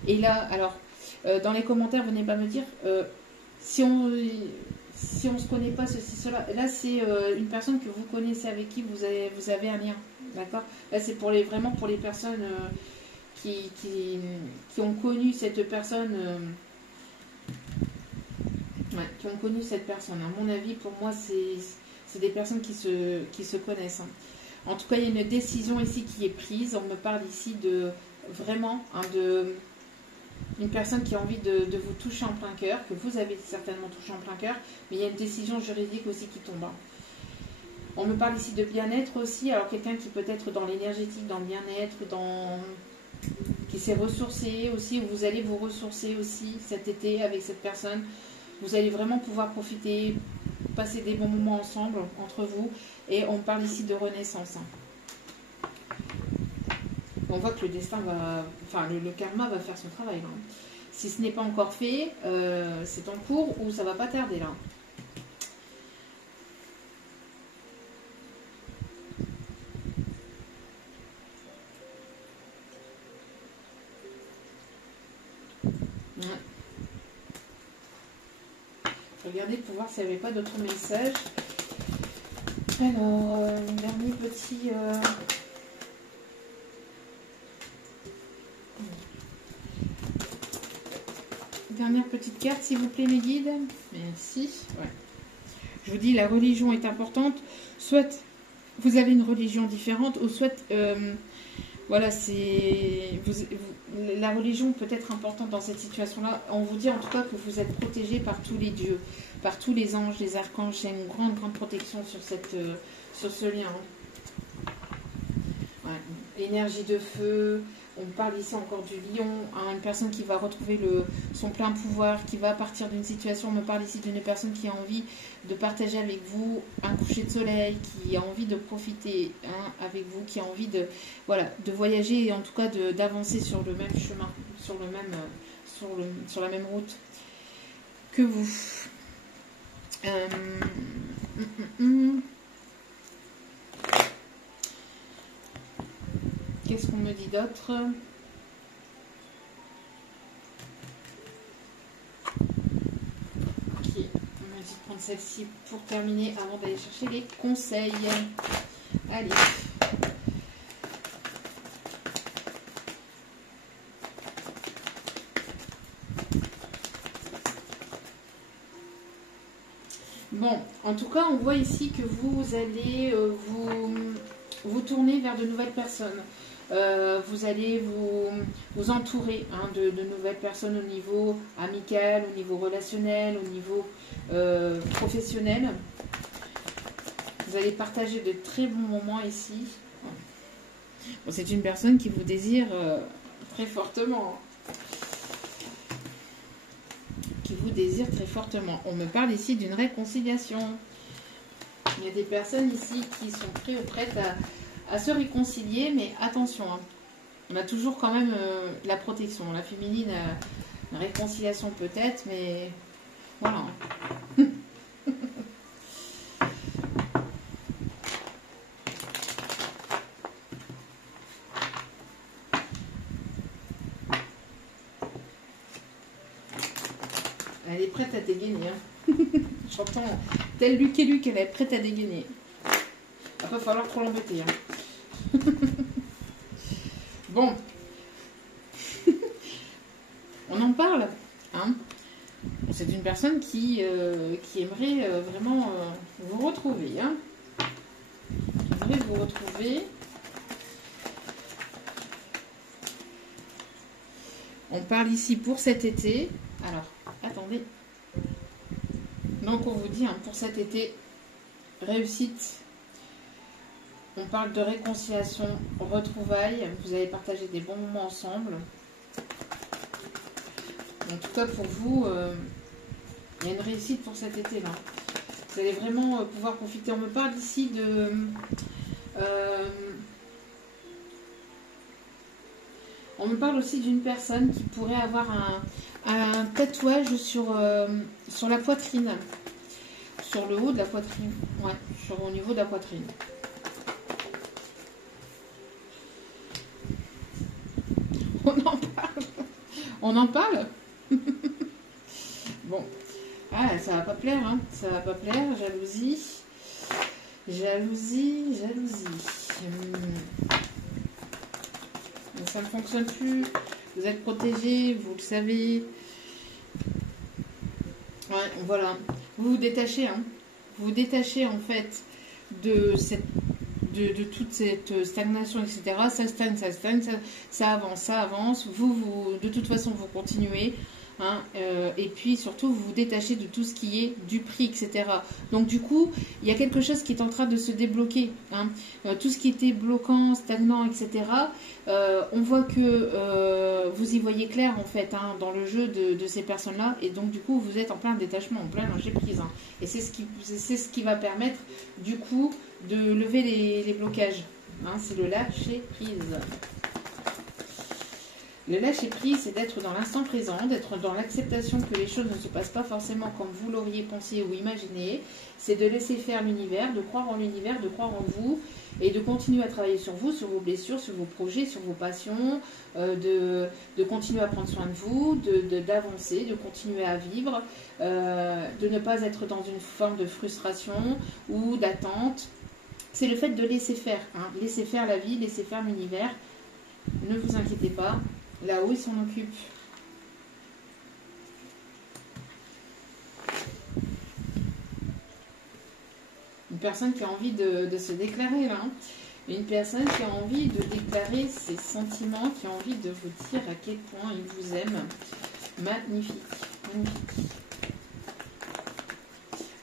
et là, alors, dans les commentaires, venez pas me dire si on se connaît pas ceci cela. Là, c'est une personne que vous connaissez avec qui vous avez un lien, d'accord. Là, c'est pour vraiment pour les personnes qui ont connu cette personne. Ouais, qui ont connu cette personne. À mon avis, pour moi, c'est des personnes qui se connaissent. Hein. En tout cas, il y a une décision ici qui est prise. On me parle ici de vraiment hein, une personne qui a envie de vous toucher en plein cœur, que vous avez certainement touché en plein cœur, mais il y a une décision juridique aussi qui tombe. Hein. On me parle ici de bien-être aussi. Alors, quelqu'un qui peut être dans l'énergétique, dans le bien-être, qui s'est ressourcé aussi, ou vous allez vous ressourcer aussi cet été avec cette personne. Vous allez vraiment pouvoir profiter, passer des bons moments ensemble, entre vous. Et on parle ici de renaissance. Hein. On voit que le destin va... Enfin, le karma va faire son travail. Là. Si ce n'est pas encore fait, c'est en cours ou ça va pas tarder là. Ouais. Regardez pour voir s'il n'y avait pas d'autres messages. Alors, dernier petit... Dernière petite carte, s'il vous plaît, mes guides. Merci. Ouais. Je vous dis, la religion est importante. Soit vous avez une religion différente, ou soit... voilà, c'est... La religion peut être importante dans cette situation-là. On vous dit en tout cas que vous êtes protégé par tous les dieux, par tous les anges, les archanges. Il y a une grande, grande protection sur ce lien. Ouais. Énergie de feu. On parle ici encore du lion, hein, une personne qui va retrouver son plein pouvoir, qui va partir d'une situation. On me parle ici d'une personne qui a envie de partager avec vous un coucher de soleil, qui a envie de profiter hein, avec vous, qui a envie de, voilà, de voyager et en tout cas d'avancer sur le même chemin, sur la même route que vous. Qu'est-ce qu'on me dit d'autre? Ok, on me dit de prendre celle-ci pour terminer avant d'aller chercher les conseils. Allez. Bon, en tout cas, on voit ici que vous allez vous tourner vers de nouvelles personnes. Vous allez vous entourer hein, de nouvelles personnes au niveau amical, au niveau relationnel, au niveau professionnel. Vous allez partager de très bons moments ici. Bon, c'est une personne qui vous désire très fortement. Qui vous désire très fortement. On me parle ici d'une réconciliation. Il y a des personnes ici qui sont prêtes ou prêtes à se réconcilier, mais attention, hein, on a toujours quand même la protection. La féminine, la réconciliation peut-être, mais voilà. Elle est prête à dégainer. Hein. J'entends, tel Luc et Luc, elle est prête à dégainer. Il va falloir trop l'embêter. Hein. Bon. On en parle. Hein. C'est une personne qui aimerait vraiment vous retrouver. Hein. Qui aimerait vous retrouver. On parle ici pour cet été. Alors, attendez. Donc, on vous dit, hein, pour cet été, réussite. On parle de réconciliation, retrouvailles. Vous allez partager des bons moments ensemble. En tout cas, pour vous, il y a une réussite pour cet été-là. Vous allez vraiment pouvoir profiter. On me parle ici de... On parle aussi d'une personne qui pourrait avoir un tatouage sur la poitrine. Sur le haut de la poitrine. Ouais, au niveau de la poitrine. On en parle. On en parle. Bon. Ah, ça va pas plaire, hein. Ça va pas plaire. Jalousie. Jalousie. Ça ne fonctionne plus. Vous êtes protégé, vous le savez. Ouais, voilà. Vous vous détachez, hein. Vous vous détachez en fait de toute cette stagnation, etc. Ça stagne, ça avance. Vous, de toute façon, vous continuez. Hein, et puis surtout vous vous détachez de tout ce qui est du prix, etc. Donc du coup il y a quelque chose qui est en train de se débloquer, hein. Tout ce qui était bloquant, stagnant, etc. On voit que vous y voyez clair en fait, hein, dans le jeu de ces personnes là, et donc du coup vous êtes en plein détachement, en plein lâcher prise, hein. Et c'est ce qui va permettre du coup de lever les blocages, hein, c'est le lâcher prise. Le lâcher prise, c'est d'être dans l'instant présent, d'être dans l'acceptation que les choses ne se passent pas forcément comme vous l'auriez pensé ou imaginé. C'est de laisser faire l'univers, de croire en l'univers, de croire en vous et de continuer à travailler sur vous, sur vos blessures, sur vos projets, sur vos passions, de continuer à prendre soin de vous, d'avancer, de continuer à vivre, de ne pas être dans une forme de frustration ou d'attente. C'est le fait de laisser faire, hein, laisser faire la vie, laisser faire l'univers. Ne vous inquiétez pas. Là-haut, il s'en occupe. Une personne qui a envie de se déclarer, là. Hein. Une personne qui a envie de déclarer ses sentiments, qui a envie de vous dire à quel point il vous aime. Magnifique. Magnifique.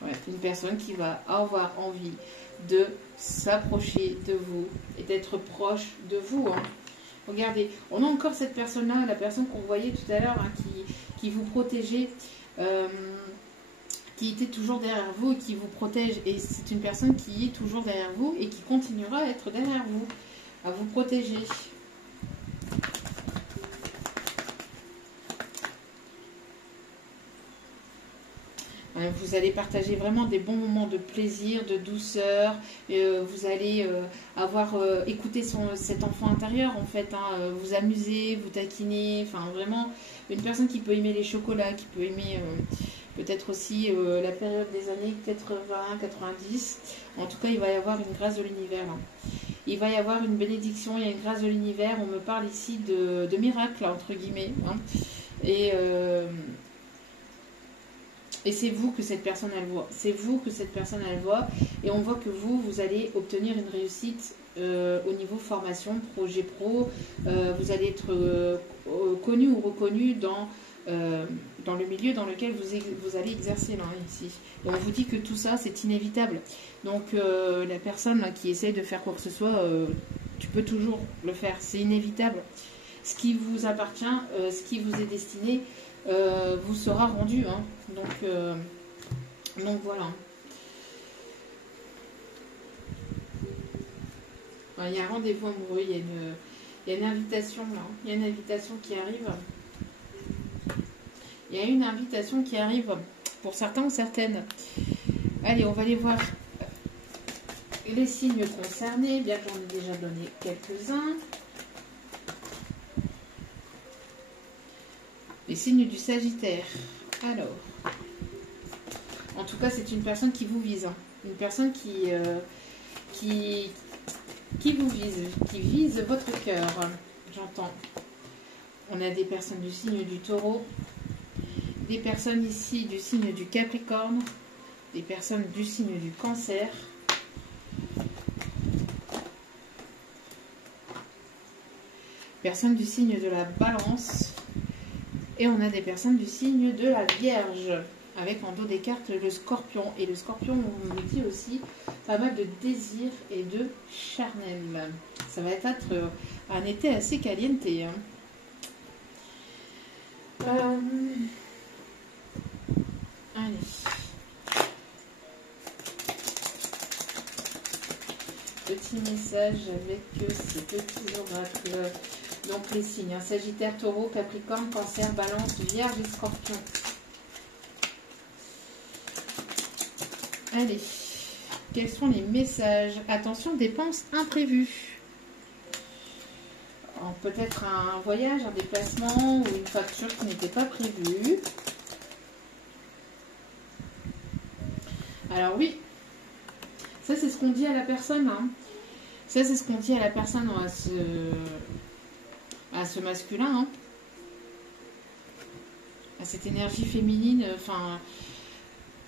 Ouais, une personne qui va avoir envie de s'approcher de vous et d'être proche de vous, hein. Regardez, on a encore cette personne-là, la personne qu'on voyait tout à l'heure, hein, qui vous protégeait, qui était toujours derrière vous et qui vous protège. Et c'est une personne qui est toujours derrière vous et qui continuera à être derrière vous, à vous protéger. Vous allez partager vraiment des bons moments de plaisir, de douceur. Vous allez avoir écouté cet enfant intérieur, en fait. Hein, vous amuser, vous taquiner. Enfin, vraiment, une personne qui peut aimer les chocolats, qui peut aimer peut-être aussi la période des années 80, 90. En tout cas, il va y avoir une grâce de l'univers. Hein. Il va y avoir une bénédiction, il y a une grâce de l'univers. On me parle ici de miracle, entre guillemets. Hein. Et c'est vous que cette personne elle voit. C'est vous que cette personne elle voit. Et on voit que vous allez obtenir une réussite au niveau formation, projet pro. Vous allez être connu ou reconnu dans le milieu dans lequel vous allez exercer là, ici. Et on vous dit que tout ça, c'est inévitable. Donc la personne là, qui essaye de faire quoi que ce soit, tu peux toujours le faire. C'est inévitable. Ce qui vous appartient, ce qui vous est destiné, vous sera rendu. Hein. Donc voilà. Il y a un rendez-vous amoureux, il y a une invitation là. Il y a une invitation qui arrive. Il y a une invitation qui arrive pour certains ou certaines. Allez, on va aller voir les signes concernés, bien que j'en ai déjà donné quelques-uns. Les signes du Sagittaire. Alors, en tout cas, c'est une personne qui vous vise. Hein. Une personne qui vous vise, qui vise votre cœur. J'entends. On a des personnes du signe du Taureau, des personnes ici du signe du Capricorne, des personnes du signe du Cancer, personnes du signe de la Balance, et on a des personnes du signe de la Vierge, avec en dos des cartes le Scorpion. Et le Scorpion, on nous dit aussi pas mal de désir et de charnel. Ça va être un été assez caliente. Hein. Allez. Petit message avec ces petits oracles Donc les signes, hein, Sagittaire, Taureau, Capricorne, Cancer, Balance, Vierge et Scorpion. Allez, quels sont les messages? Attention, dépenses imprévues. Peut-être un voyage, un déplacement ou une facture qui n'était pas prévue. Alors oui, ça c'est ce qu'on dit à la personne. Hein. Ça c'est ce qu'on dit à la personne, à ce masculin. Hein. À cette énergie féminine, enfin,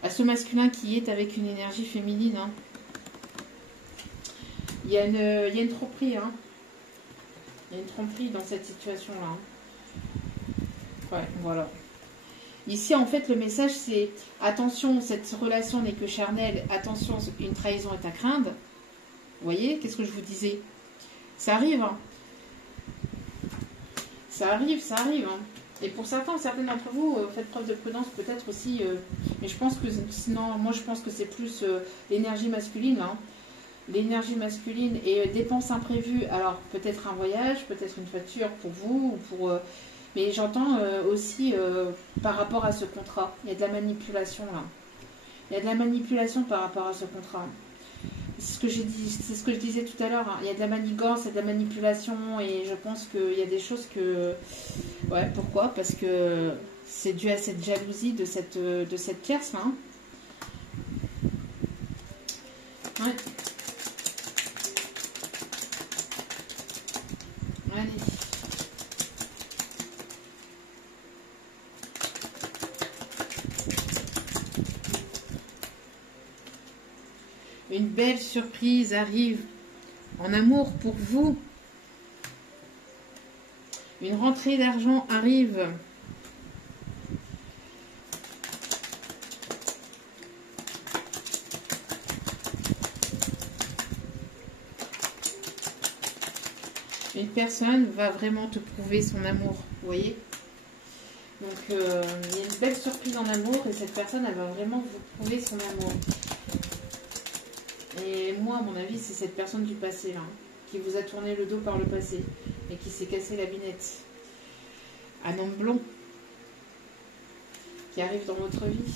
à ce masculin qui est avec une énergie féminine. Hein. Il y a une tromperie. Hein. Il y a une tromperie dans cette situation-là. Hein. Ouais, voilà. Ici, en fait, le message, c'est attention, cette relation n'est que charnelle. Attention, une trahison est à craindre. Vous voyez, qu'est-ce que je vous disais? Ça arrive. Hein. Ça arrive, ça arrive. Hein. Et pour certains d'entre vous, faites preuve de prudence peut-être aussi. Mais je pense que sinon, moi, je pense que c'est plus l'énergie masculine. Hein. L'énergie masculine et dépenses imprévues. Alors, peut-être un voyage, peut-être une facture pour vous ou pour... mais j'entends aussi par rapport à ce contrat, il y a de la manipulation là. Il y a de la manipulation par rapport à ce contrat. C'est ce que j'ai dit, c'est ce que je disais tout à l'heure. Hein. Il y a de la manigance, il y a de la manipulation et je pense qu'il y a des choses que... Ouais, pourquoi? Parce que c'est dû à cette jalousie de cette tierce là. Hein. Ouais. Allez. Une belle surprise arrive en amour pour vous. Une rentrée d'argent arrive. Une personne va vraiment te prouver son amour, vous voyez. Donc, il y a une belle surprise en amour et cette personne, elle va vraiment vous prouver son amour. Et moi, à mon avis, c'est cette personne du passé, là, qui vous a tourné le dos par le passé et qui s'est cassé la binette. Un homme blond qui arrive dans votre vie.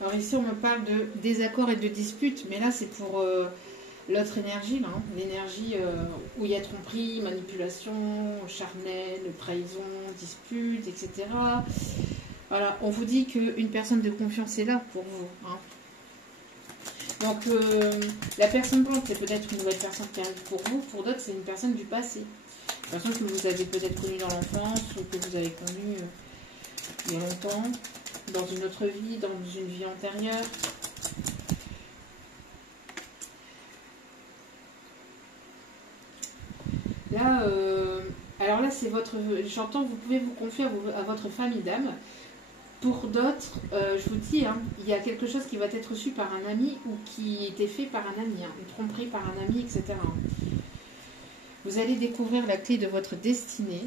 Alors ici, on me parle de désaccord et de dispute, mais là, c'est pour l'autre énergie, là, hein, l'énergie où il y a tromperie, manipulation, charnel, trahison, dispute, etc. Voilà, on vous dit qu'une personne de confiance est là pour vous. Hein. Donc, la personne blanche, c'est peut-être une nouvelle personne qui arrive pour vous. Pour d'autres, c'est une personne du passé. Une personne que vous avez peut-être connue dans l'enfance ou que vous avez connue il y a longtemps, dans une autre vie, dans une vie antérieure. Là, alors là, c'est votre... J'entends, vous pouvez vous confier à votre famille d'âme. Pour d'autres, je vous dis, hein, il y a quelque chose qui va être reçu par un ami ou qui était fait par un ami, hein, une tromperie par un ami, etc. Vous allez découvrir la clé de votre destinée.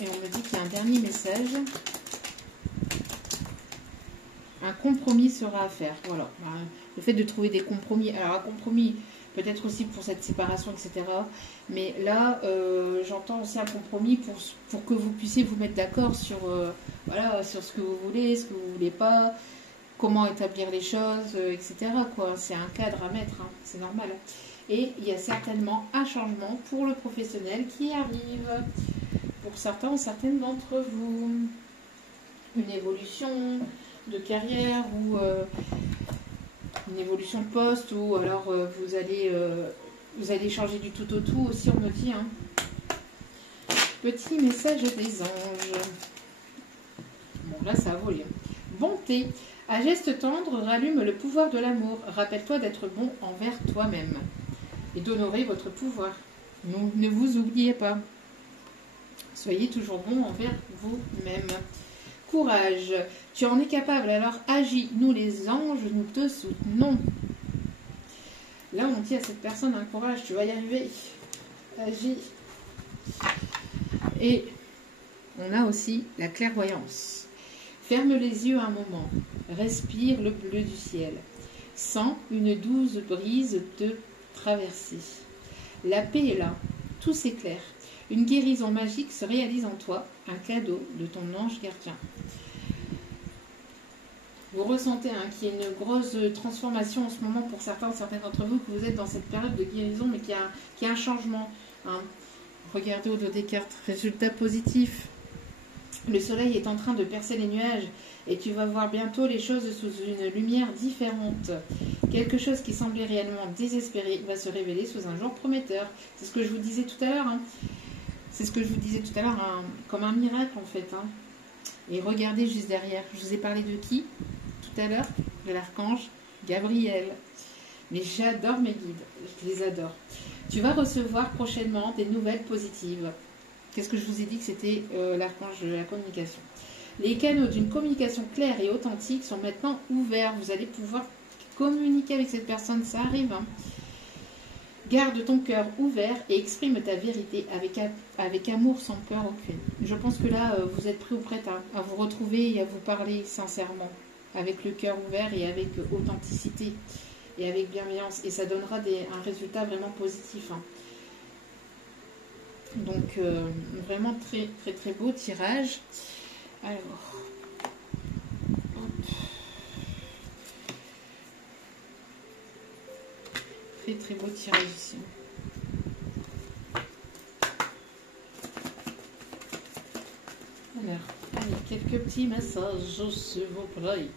Et on me dit qu'il y a un dernier message. Un compromis sera à faire. Voilà. Le fait de trouver des compromis. Alors, un compromis, peut-être aussi pour cette séparation, etc. Mais là, j'entends aussi un compromis pour que vous puissiez vous mettre d'accord sur, voilà, sur ce que vous voulez, ce que vous ne voulez pas, comment établir les choses, etc. C'est un cadre à mettre, hein, c'est normal. Et il y a certainement un changement pour le professionnel qui arrive. Pour certains ou certaines d'entre vous. Une évolution de carrière ou une évolution de poste ou alors vous allez changer du tout au tout aussi, on me dit. Hein. Petit message des anges. Bon, là, ça a volé. Bonté. À geste tendre, rallume le pouvoir de l'amour. Rappelle-toi d'être bon envers toi-même et d'honorer votre pouvoir. Ne vous oubliez pas. Soyez toujours bon envers vous-même. Courage. Tu en es capable, alors agis. Nous, les anges, nous te soutenons. Là, on dit à cette personne, un courage, tu vas y arriver. Agis. Et on a aussi la clairvoyance. Ferme les yeux un moment. Respire le bleu du ciel. Sens une douce brise te traverser. La paix est là. Tout s'éclaire. Une guérison magique se réalise en toi. Un cadeau de ton ange gardien. Vous ressentez qu'il y a une grosse transformation en ce moment pour certains d'entre vous, que vous êtes dans cette période de guérison, mais qu'il y a un changement. Regardez au dos des cartes. Résultat positif. Le soleil est en train de percer les nuages et tu vas voir bientôt les choses sous une lumière différente. Quelque chose qui semblait réellement désespéré va se révéler sous un jour prometteur. C'est ce que je vous disais tout à l'heure. C'est ce que je vous disais tout à l'heure, comme un miracle en fait. Et regardez juste derrière. Je vous ai parlé de qui tout à l'heure? De l'archange Gabriel. Mais j'adore mes guides. Je les adore. Tu vas recevoir prochainement des nouvelles positives. Qu'est-ce que je vous ai dit que c'était l'archange de la communication? Les canaux d'une communication claire et authentique sont maintenant ouverts. Vous allez pouvoir communiquer avec cette personne, ça arrive. Garde ton cœur ouvert et exprime ta vérité avec amour sans peur aucune. Je pense que là, vous êtes prêts ou prêtes à vous retrouver et à vous parler sincèrement, avec le cœur ouvert et avec authenticité et avec bienveillance. Et ça donnera un résultat vraiment positif. Donc, vraiment très, très, très beau tirage. Alors, hop. Très, très beau tirage ici. Alors, allez, quelques petits messages, s'il vous plaît.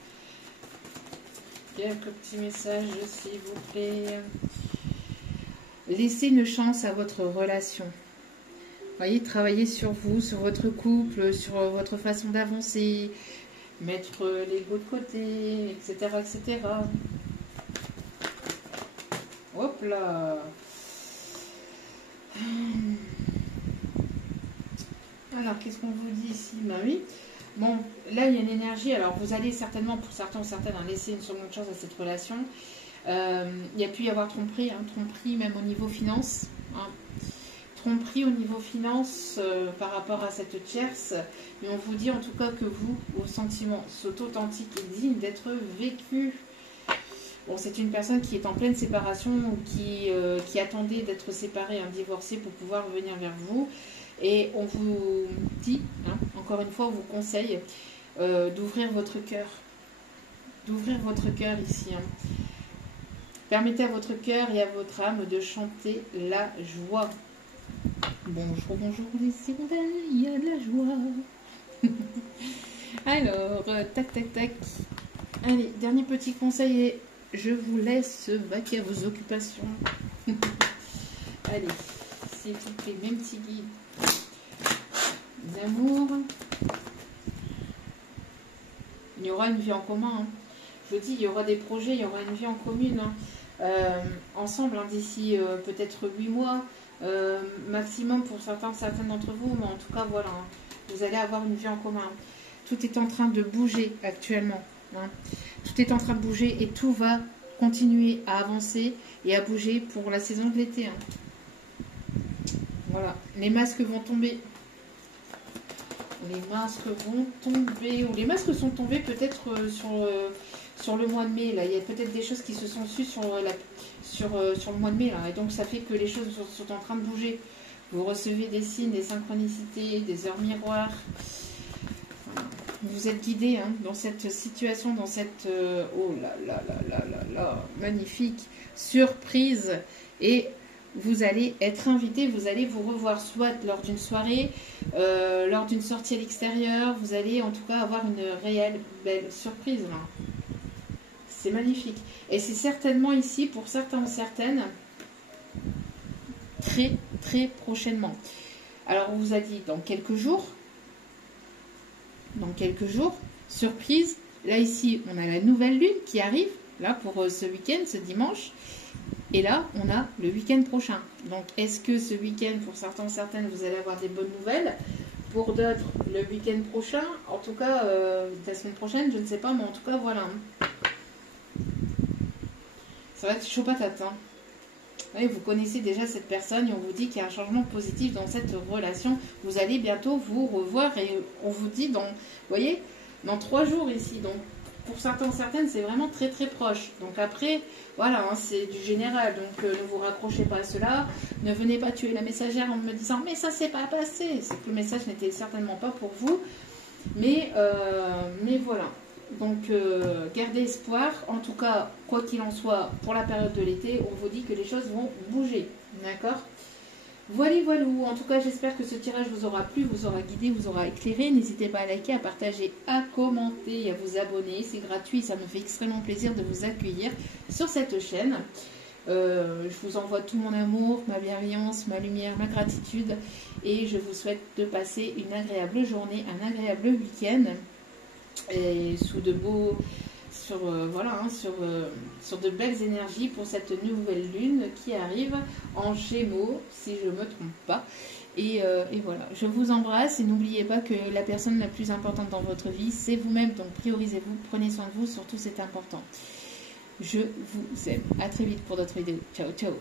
Quelques petits messages, s'il vous plaît. Laissez une chance à votre relation. Voyez, travaillez sur vous, sur votre couple, sur votre façon d'avancer, mettre l'ego de côté, etc., etc. Hop là. Alors, qu'est-ce qu'on vous dit ici? Ben oui. Bon, là, il y a une énergie. Alors, vous allez certainement, pour certains ou certaines, laisser une seconde chance à cette relation. Il y a pu y avoir tromperie, tromperie même au niveau finance. Tromperie au niveau finance par rapport à cette tierce, mais on vous dit en tout cas que vous, vos sentiments sont authentiques et dignes d'être vécus. Bon, c'est une personne qui est en pleine séparation ou qui attendait d'être séparée, divorcée pour pouvoir venir vers vous. Et on vous dit, encore une fois, on vous conseille d'ouvrir votre cœur. D'ouvrir votre cœur ici. Permettez à votre cœur et à votre âme de chanter la joie. Bonjour, bonjour les hirondelles, il y a de la joie. Alors, tac, tac, tac. Allez, dernier petit conseil et je vous laisse vaquer à vos occupations. Allez, s'il vous plaît, mes petits guides d'amour. Il y aura une vie en commun. Je vous dis, il y aura des projets, il y aura une vie en commune. Ensemble, d'ici peut-être 8 mois. Maximum pour certaines d'entre vous, mais en tout cas voilà, vous allez avoir une vie en commun. Tout est en train de bouger actuellement, tout est en train de bouger et tout va continuer à avancer et à bouger pour la saison de l'été. Voilà, les masques vont tomber, les masques vont tomber, ou les masques sont tombés peut-être sur le mois de mai. Là, il y a peut-être des choses qui se sont sues sur le mois de mai, là, et donc ça fait que les choses sont en train de bouger. Vous recevez des signes, des synchronicités, des heures miroirs. Vous êtes guidé dans cette situation, dans cette oh là là là là là là, magnifique surprise. Et vous allez être invité, vous allez vous revoir soit lors d'une soirée, lors d'une sortie à l'extérieur. Vous allez en tout cas avoir une réelle belle surprise. C'est magnifique. Et c'est certainement ici, pour certains ou certaines, très très prochainement. Alors on vous a dit dans quelques jours. Dans quelques jours, surprise. Là ici, on a la nouvelle lune qui arrive, là pour ce week-end, ce dimanche. Et là, on a le week-end prochain. Donc, est-ce que ce week-end, pour certains ou certaines, vous allez avoir des bonnes nouvelles? Pour d'autres, le week-end prochain, en tout cas, la semaine prochaine, je ne sais pas, mais en tout cas, voilà. Ça va être chaud patate. Oui, vous connaissez déjà cette personne et on vous dit qu'il y a un changement positif dans cette relation. Vous allez bientôt vous revoir et on vous dit, vous voyez, dans 3 jours ici. Donc pour certains, certaines, c'est vraiment très très proche. Donc après, voilà, hein, c'est du général. Donc ne vous raccrochez pas à cela. Ne venez pas tuer la messagère en me disant mais ça s'est pas passé. C'est que le message n'était certainement pas pour vous. Mais voilà. Donc gardez espoir. En tout cas, quoi qu'il en soit, pour la période de l'été, on vous dit que les choses vont bouger. D'accord ? Voilà, voilà. En tout cas, j'espère que ce tirage vous aura plu, vous aura guidé, vous aura éclairé. N'hésitez pas à liker, à partager, à commenter et à vous abonner. C'est gratuit, ça me fait extrêmement plaisir de vous accueillir sur cette chaîne. Je vous envoie tout mon amour, ma bienveillance, ma lumière, ma gratitude. Et je vous souhaite de passer une agréable journée, un agréable week-end. Et sous de beaux... sur de belles énergies pour cette nouvelle lune qui arrive en Gémeaux, si je ne me trompe pas. Et voilà, je vous embrasse et n'oubliez pas que la personne la plus importante dans votre vie, c'est vous-même. Donc priorisez-vous, prenez soin de vous, surtout c'est important. Je vous aime. À très vite pour d'autres vidéos. Ciao, ciao.